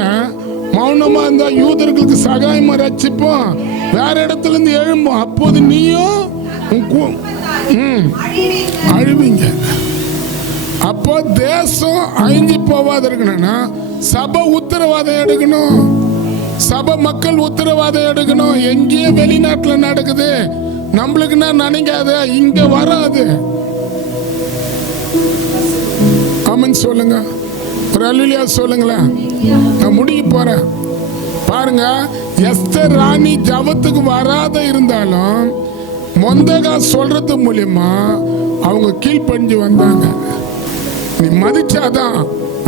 மௌனமா இருந்தா யூதர்களுக்கு சகாயமா ரட்சிப்போம் வேற இடத்துல இருந்து எழும்போம், அப்போது நீயும் அழுவீங்க. அப்போ தேசம் அழிஞ்சு போவாத இருக்கணும்னா சபை உத்தரவாதம் எடுக்கணும், சபை மக்கள் உத்தரவாதம் எடுக்கணும். எங்கேயோ வெளிநாட்டுல நடக்குது, நம்மளுக்குன்னா நினைக்காத, இங்க வராது. ஆமன் சொல்லுங்க, ஒரு அல்லேலூயா சொல்லுங்களேன். நான் முடிக்க போறேன். பாருங்க, எஸ்தர் ராணி ஜபத்துக்கு வராத இருந்தாலும் மொந்தகா சொல்றது மூலியமா அவங்க கீழ்ப்படிஞ்சு வந்தாங்க. நீ மதிச்சாதான்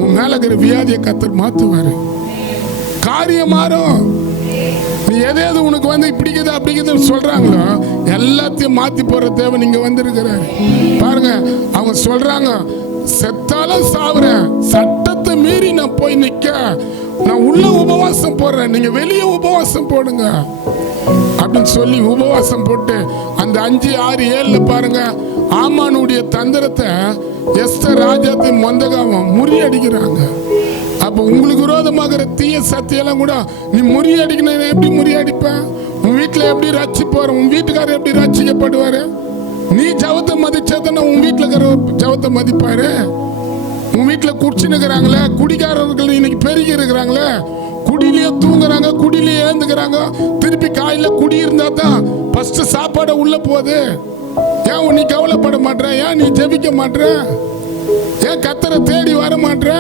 உன் மேல இருக்கிற வியாதியை கர்த்தர் மாத்துவாரு, காரியம் மாறும். நீ எது உனக்கு வந்து பிடிக்குது அப்படிக்குதுன்னு சொல்றாங்களோ எல்லாத்தையும் மாத்தி போற தேவை நீங்க வந்திருக்கிறாரு. பாருங்க, அவங்க சொல்றாங்க, செத்தாலும் சாவுறேன், சட்டத்தை மீறி நான் போய் நிக்க, நான் உள்ள உபவாசம் போடுறேன், நீங்க வெளியே உபவாசம் போடுங்க அப்படின்னு சொல்லி உபவாசம் போட்டு அந்த 5, 6, 7 பாருங்க, ஆமானுடைய தந்திரத்தை எஸ்தர் ராஜாத்தை மொந்தகாவும் முறியடிக்கிறாங்க. அப்ப உங்களுக்கு விரோதமாகிற தீய சத்தியெல்லாம் கூட நீ முறியடிக்கணும். எப்படி முறியடிப்ப? உன் வீட்டுல எப்படி ரட்சிப்பாரு? உன் வீட்டுக்காரர் எப்படி ரட்சிக்கப்படுவாரு? நீ ஜவத்தை மதிச்சாதானே உன் வீட்டுல இருக்கிற ஜவத்தை மதிப்பாரு. உன் வீட்டுல குடிச்சுன்னுக்கிறாங்களே, குடிக்காரர்கள் இன்னைக்கு பெருகி இருக்கிறாங்களே, குடியிலேயே தூங்குறாங்க, குடியிலேயே ஏந்துக்கிறாங்க. திருப்பி காலையில குடி இருந்தா தான் ஃபர்ஸ்ட் சாப்பாடு உள்ள போகுது. ஏன் நீ கவலைப்பட மாட்டேற? ஏன் நீ ஜெபிக்க மாட்டேற? ஏன் கர்த்தரை தேடி வர மாட்டேற?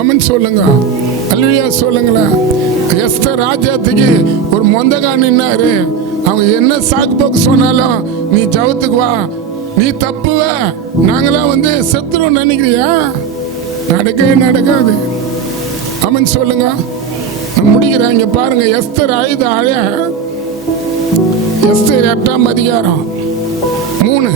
அமன் சொல்லுங்க, அல்லேலூயா சொல்லுங்களேன். எஸ்தர் ராஜாத்துக்கு ஒரு மொந்தகா நின்னாரு. அவங்க என்ன சாக்கு போக்கு சொன்னாலும் நீ ஜபத்துக்கு வா, நீ தப்புவ, நாங்களாம் வந்து செத்துரும் நினைக்கிறியா? நடக்கவே நடக்காது. அமன் சொல்லுங்க. நான் முடிக்கிறேன். இங்க பாருங்க, எஸ்தர் அழுத அழ, எஸ்தர் 8ஆம் அதிகாரம் 3.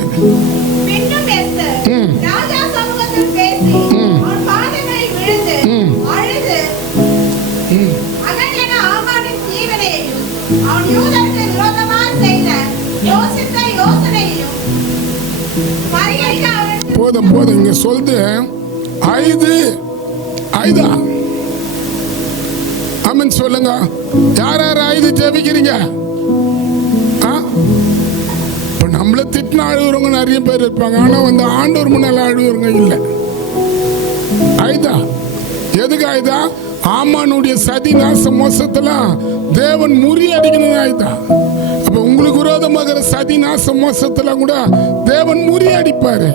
போதும் போதும், இங்க சொல்லுது ஐதா. ஆமென் சொல்லுங்க. யார் யார் ஐது ஜெபிக்கிறீங்க? இப்ப நம்மள திட்டின அழுகுறவங்க நிறைய பேர் இருப்பாங்க, ஆனா வந்து ஆண்டவர் முன்னால அழுகுறவங்க இல்லை. ஐதா எதுக்கு ஐதா? ஆமானுடைய சதி நாச மோசத்தெல்லாம் தேவன் முறியடிக்கணும் ஐதா. அப்ப உங்களுக்கு விரோதமாக சதி நாச மோசத்தெல்லாம் கூட தேவன் முறியடிப்பாரு,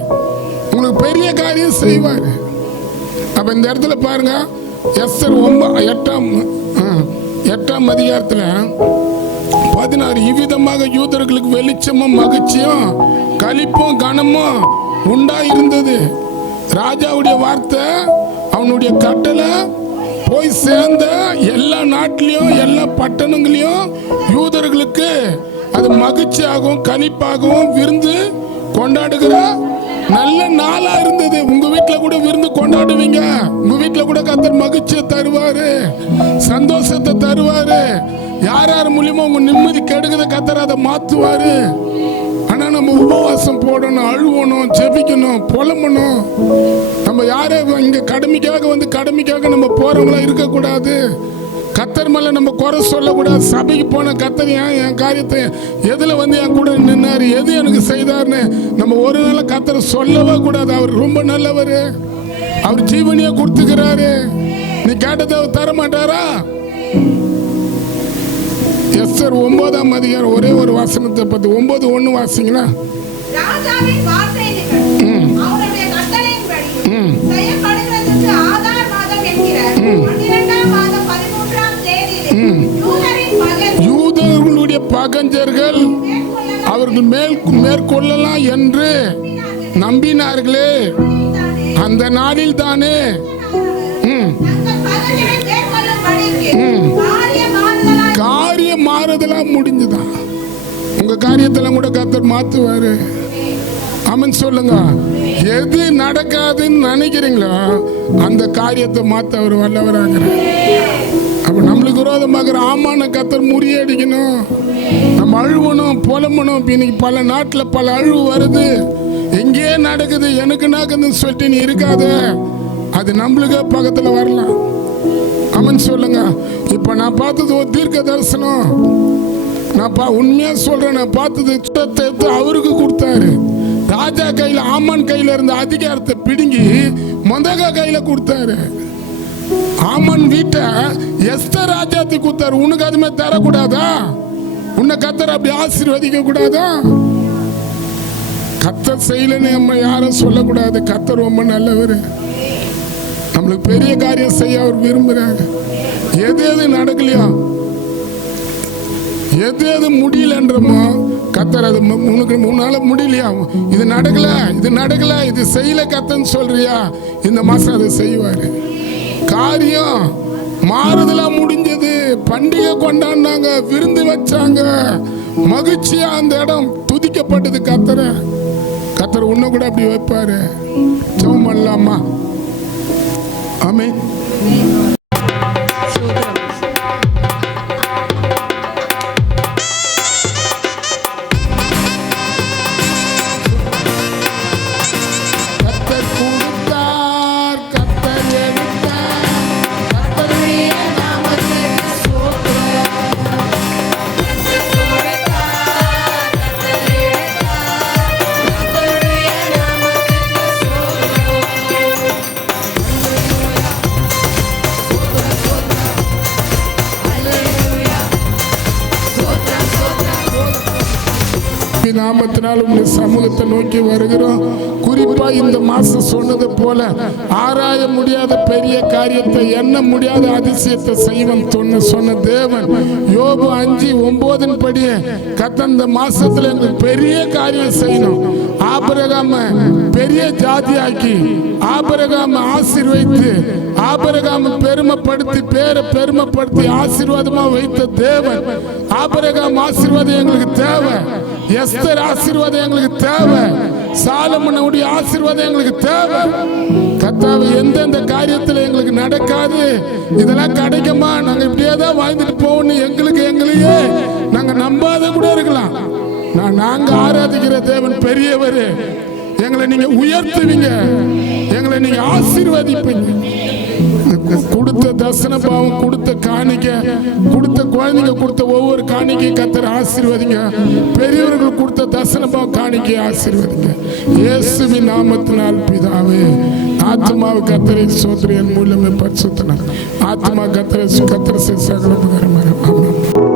உங்களுக்கு பெரிய காரியம் செய்வாரு. அப்ப இந்த இடத்துல பாருங்க, எஸ்தர் 8ஆம் அதிகாரத்துல 16, இவ்விதமாக யூதர்களுக்கு வெளிச்சமும் மகிழ்ச்சியும் களிப்பும் கனமும் உண்டாயிருந்தது. ராஜாவுடைய வார்த்தை, அவனுடைய கட்டளை போய் சேர்ந்த எல்லா நாட்டிலையும் எல்லா பட்டணங்களையும் யூதர்களுக்கு அது மகிழ்ச்சியாகவும் களிப்பாகவும் விருந்து கொண்டாடுகிற நல்ல நாளா இருந்தது. உங்க வீட்டுல கூட விருந்து கொண்டாடுவீங்க, உங்க வீட்டுல கூட கர்த்தர் மகிழ்ச்சியை தருவாரு, சந்தோஷத்தை தருவாரு. யார் யார் மூலியமா உங்க நிம்மதி கெடுக்குத கர்த்தர் அதை மாத்துவாரு. ஆனா நம்ம உபவாசம் போடணும், அழுவணும், ஜெபிக்கணும், புலம்பணும். நம்ம யாரும் இங்க கடமைக்காக வந்து கடமைக்காக நம்ம போறவங்களா இருக்கக்கூடாது. கர்த்தர் மேல நம்ம குறை சொல்லக்கூடாது. சபைக்கு போன கர்த்தர் என் காரியத்தை எதுல வந்து என் கூட நின்னாரு, எது எனக்கு செய்தார்னு நம்ம ஒரு நாள் கர்த்தரை சொல்லவே கூடாது. அவர் ரொம்ப நல்லவர், அவர் ஜீவனியை கொடுத்துக்கிறாரு. நீ கேட்டதை அவர் தர மாட்டாரா? எஸ்தர் 9ஆம் அதிகாரம் ஒரே ஒரு வசனத்தை பத்தி 9:1 வாசிங்களா? பகஞ்சர்கள் அவர்கள் மேற்கொள்ளலாம் என்று நம்பினார்களே, அந்த நாளில் தானே காரியம் மாறுதலாம் முடிஞ்சுதான். உங்க காரியத்தெல்லாம் கூட கர்த்தர் மாத்துவாரு. ஆமென் சொல்லுங்க. எது நடக்காதுன்னு நினைக்கிறீங்களோ அந்த காரியத்தை மாத்த அவர் வல்லவராகிறார். அப்ப நம்மளுக்கு விரோதமாக ஆமான கர்த்தர் முறியடிக்கணும். நம்ம அழுவணும், புலம்பணும். இன்னைக்கு பல நாட்டில் பல அழுவு வருது. எங்கே நடக்குது, எனக்கு நடக்குதுன்னு சொல்லிட்டு நீ இருக்காத. அது நம்மளுக்கு பக்கத்தில் வரலாம். ஆமென் சொல்லுங்க. இப்ப நான் பார்த்தது ஒரு தீர்க்க தரிசனம். நான் உண்மையா சொல்றேன். நான் பார்த்தது அவருக்கு கொடுத்தாரு. ராஜா கையில, ஆமான் கையில இருந்த அதிகாரத்தை பிடுங்கி மொந்தகா கையில கொடுத்தாரு. ஆமான் வீட்டை எஸ்தர் ராஜாத்தி கொடுத்தாரு. உனக்கு அதுமே தரக்கூடாதா? உன்னை கர்த்தர் அப்படி ஆசீர்வதிக்க கூடாதா? கர்த்தர் செய்யலன்னு நம்ம யாரும் சொல்லக்கூடாது. கர்த்தர் ரொம்ப நல்லவர். நம்மளுக்கு பெரிய காரியம் செய்ய அவர் விரும்புறாரு. எது எது நடக்கலையோ, எது எது முடியலன்றமோ கர்த்தர், அது உனக்கு முன்னால முடியலையா, இது நடக்கல, இது நடக்கல, இது செய்யல கர்த்தர்னு சொல்றியா, இந்த மாசம் அதை செய்வாரு. காரியம் மாறுதலா முடிஞ்சது. பண்டிகை கொண்டாடினாங்க, விருந்து வச்சாங்க, மகிழ்ச்சியா அந்த இடம் துதிக்கப்பட்டது. கர்த்தர் உன்னை கூட அப்படி வைப்பாரு. ஜெபம் பண்ணலாமா? ஆமென். நாமத்தினால் உங்கள் சமூகத்தை நோக்கி வருகிறோம். குறிப்பா இந்த மாசம் சொன்னது போல ஆராய முடியாத பெரிய காரியத்தை, எண்ண முடியாத அதிசயத்தை செய்வன் சொன்ன தேவன் யோபு 5:9 படி கர்த்தர் இந்த மாசத்துல எங்களுக்கு பெரிய காரியம் செய்யணும். ஆபிரகாம பெரிய ஜாதியாக்கி, ஆபிரகாம ஆசீர்வதித்து, ஆபிரகாம பெருமைப்படுத்தி, பேரை பெருமைப்படுத்தி ஆசீர்வாதமா வைத்த தேவன். ஆபிரகாம் ஆசீர்வாதம் எங்களுக்கு தேவை. எஸ்தர் ஆசீர்வாதம் எங்களுக்கு தேவை. சாலமோனுடைய ஆசீர்வாதம் எங்களுக்கு தேவை. கர்த்தாவே, எந்தெந்த காரியத்தில் எங்களுக்கு நடக்காது, இதெல்லாம் கிடைக்குமா, நாங்க இப்படியே தான் வாழ்ந்துட்டு போகணும், எங்களையே நாங்க நம்பாத கூட இருக்கலாம். நாங்க ஆராதிக்கிற தேவன் பெரியவர். எங்களை நீங்க உயர்த்துவீங்க, எங்களை நீங்க ஆசீர்வதிப்பீங்க. கொடுத்த தர்சன பாவம், கொடுத்த காணிக்க, கொடுத்த குழந்தைங்க கொடுத்த ஒவ்வொரு காணிக்கை கர்த்தர் ஆசீர்வதிங்க. பெரியவர்கள் கொடுத்த தர்சன பாவம் காணிக்கை ஆசீர்வதிங்க. இயேசுவின் நாமத்தினால் பிதாவே. ஆத்மாவு கர்த்தரை சோதரியன் மூலமே பரிசுத்தனார். ஆத்மா கர்த்தரை சகல உபகாரமாக. ஆமென்.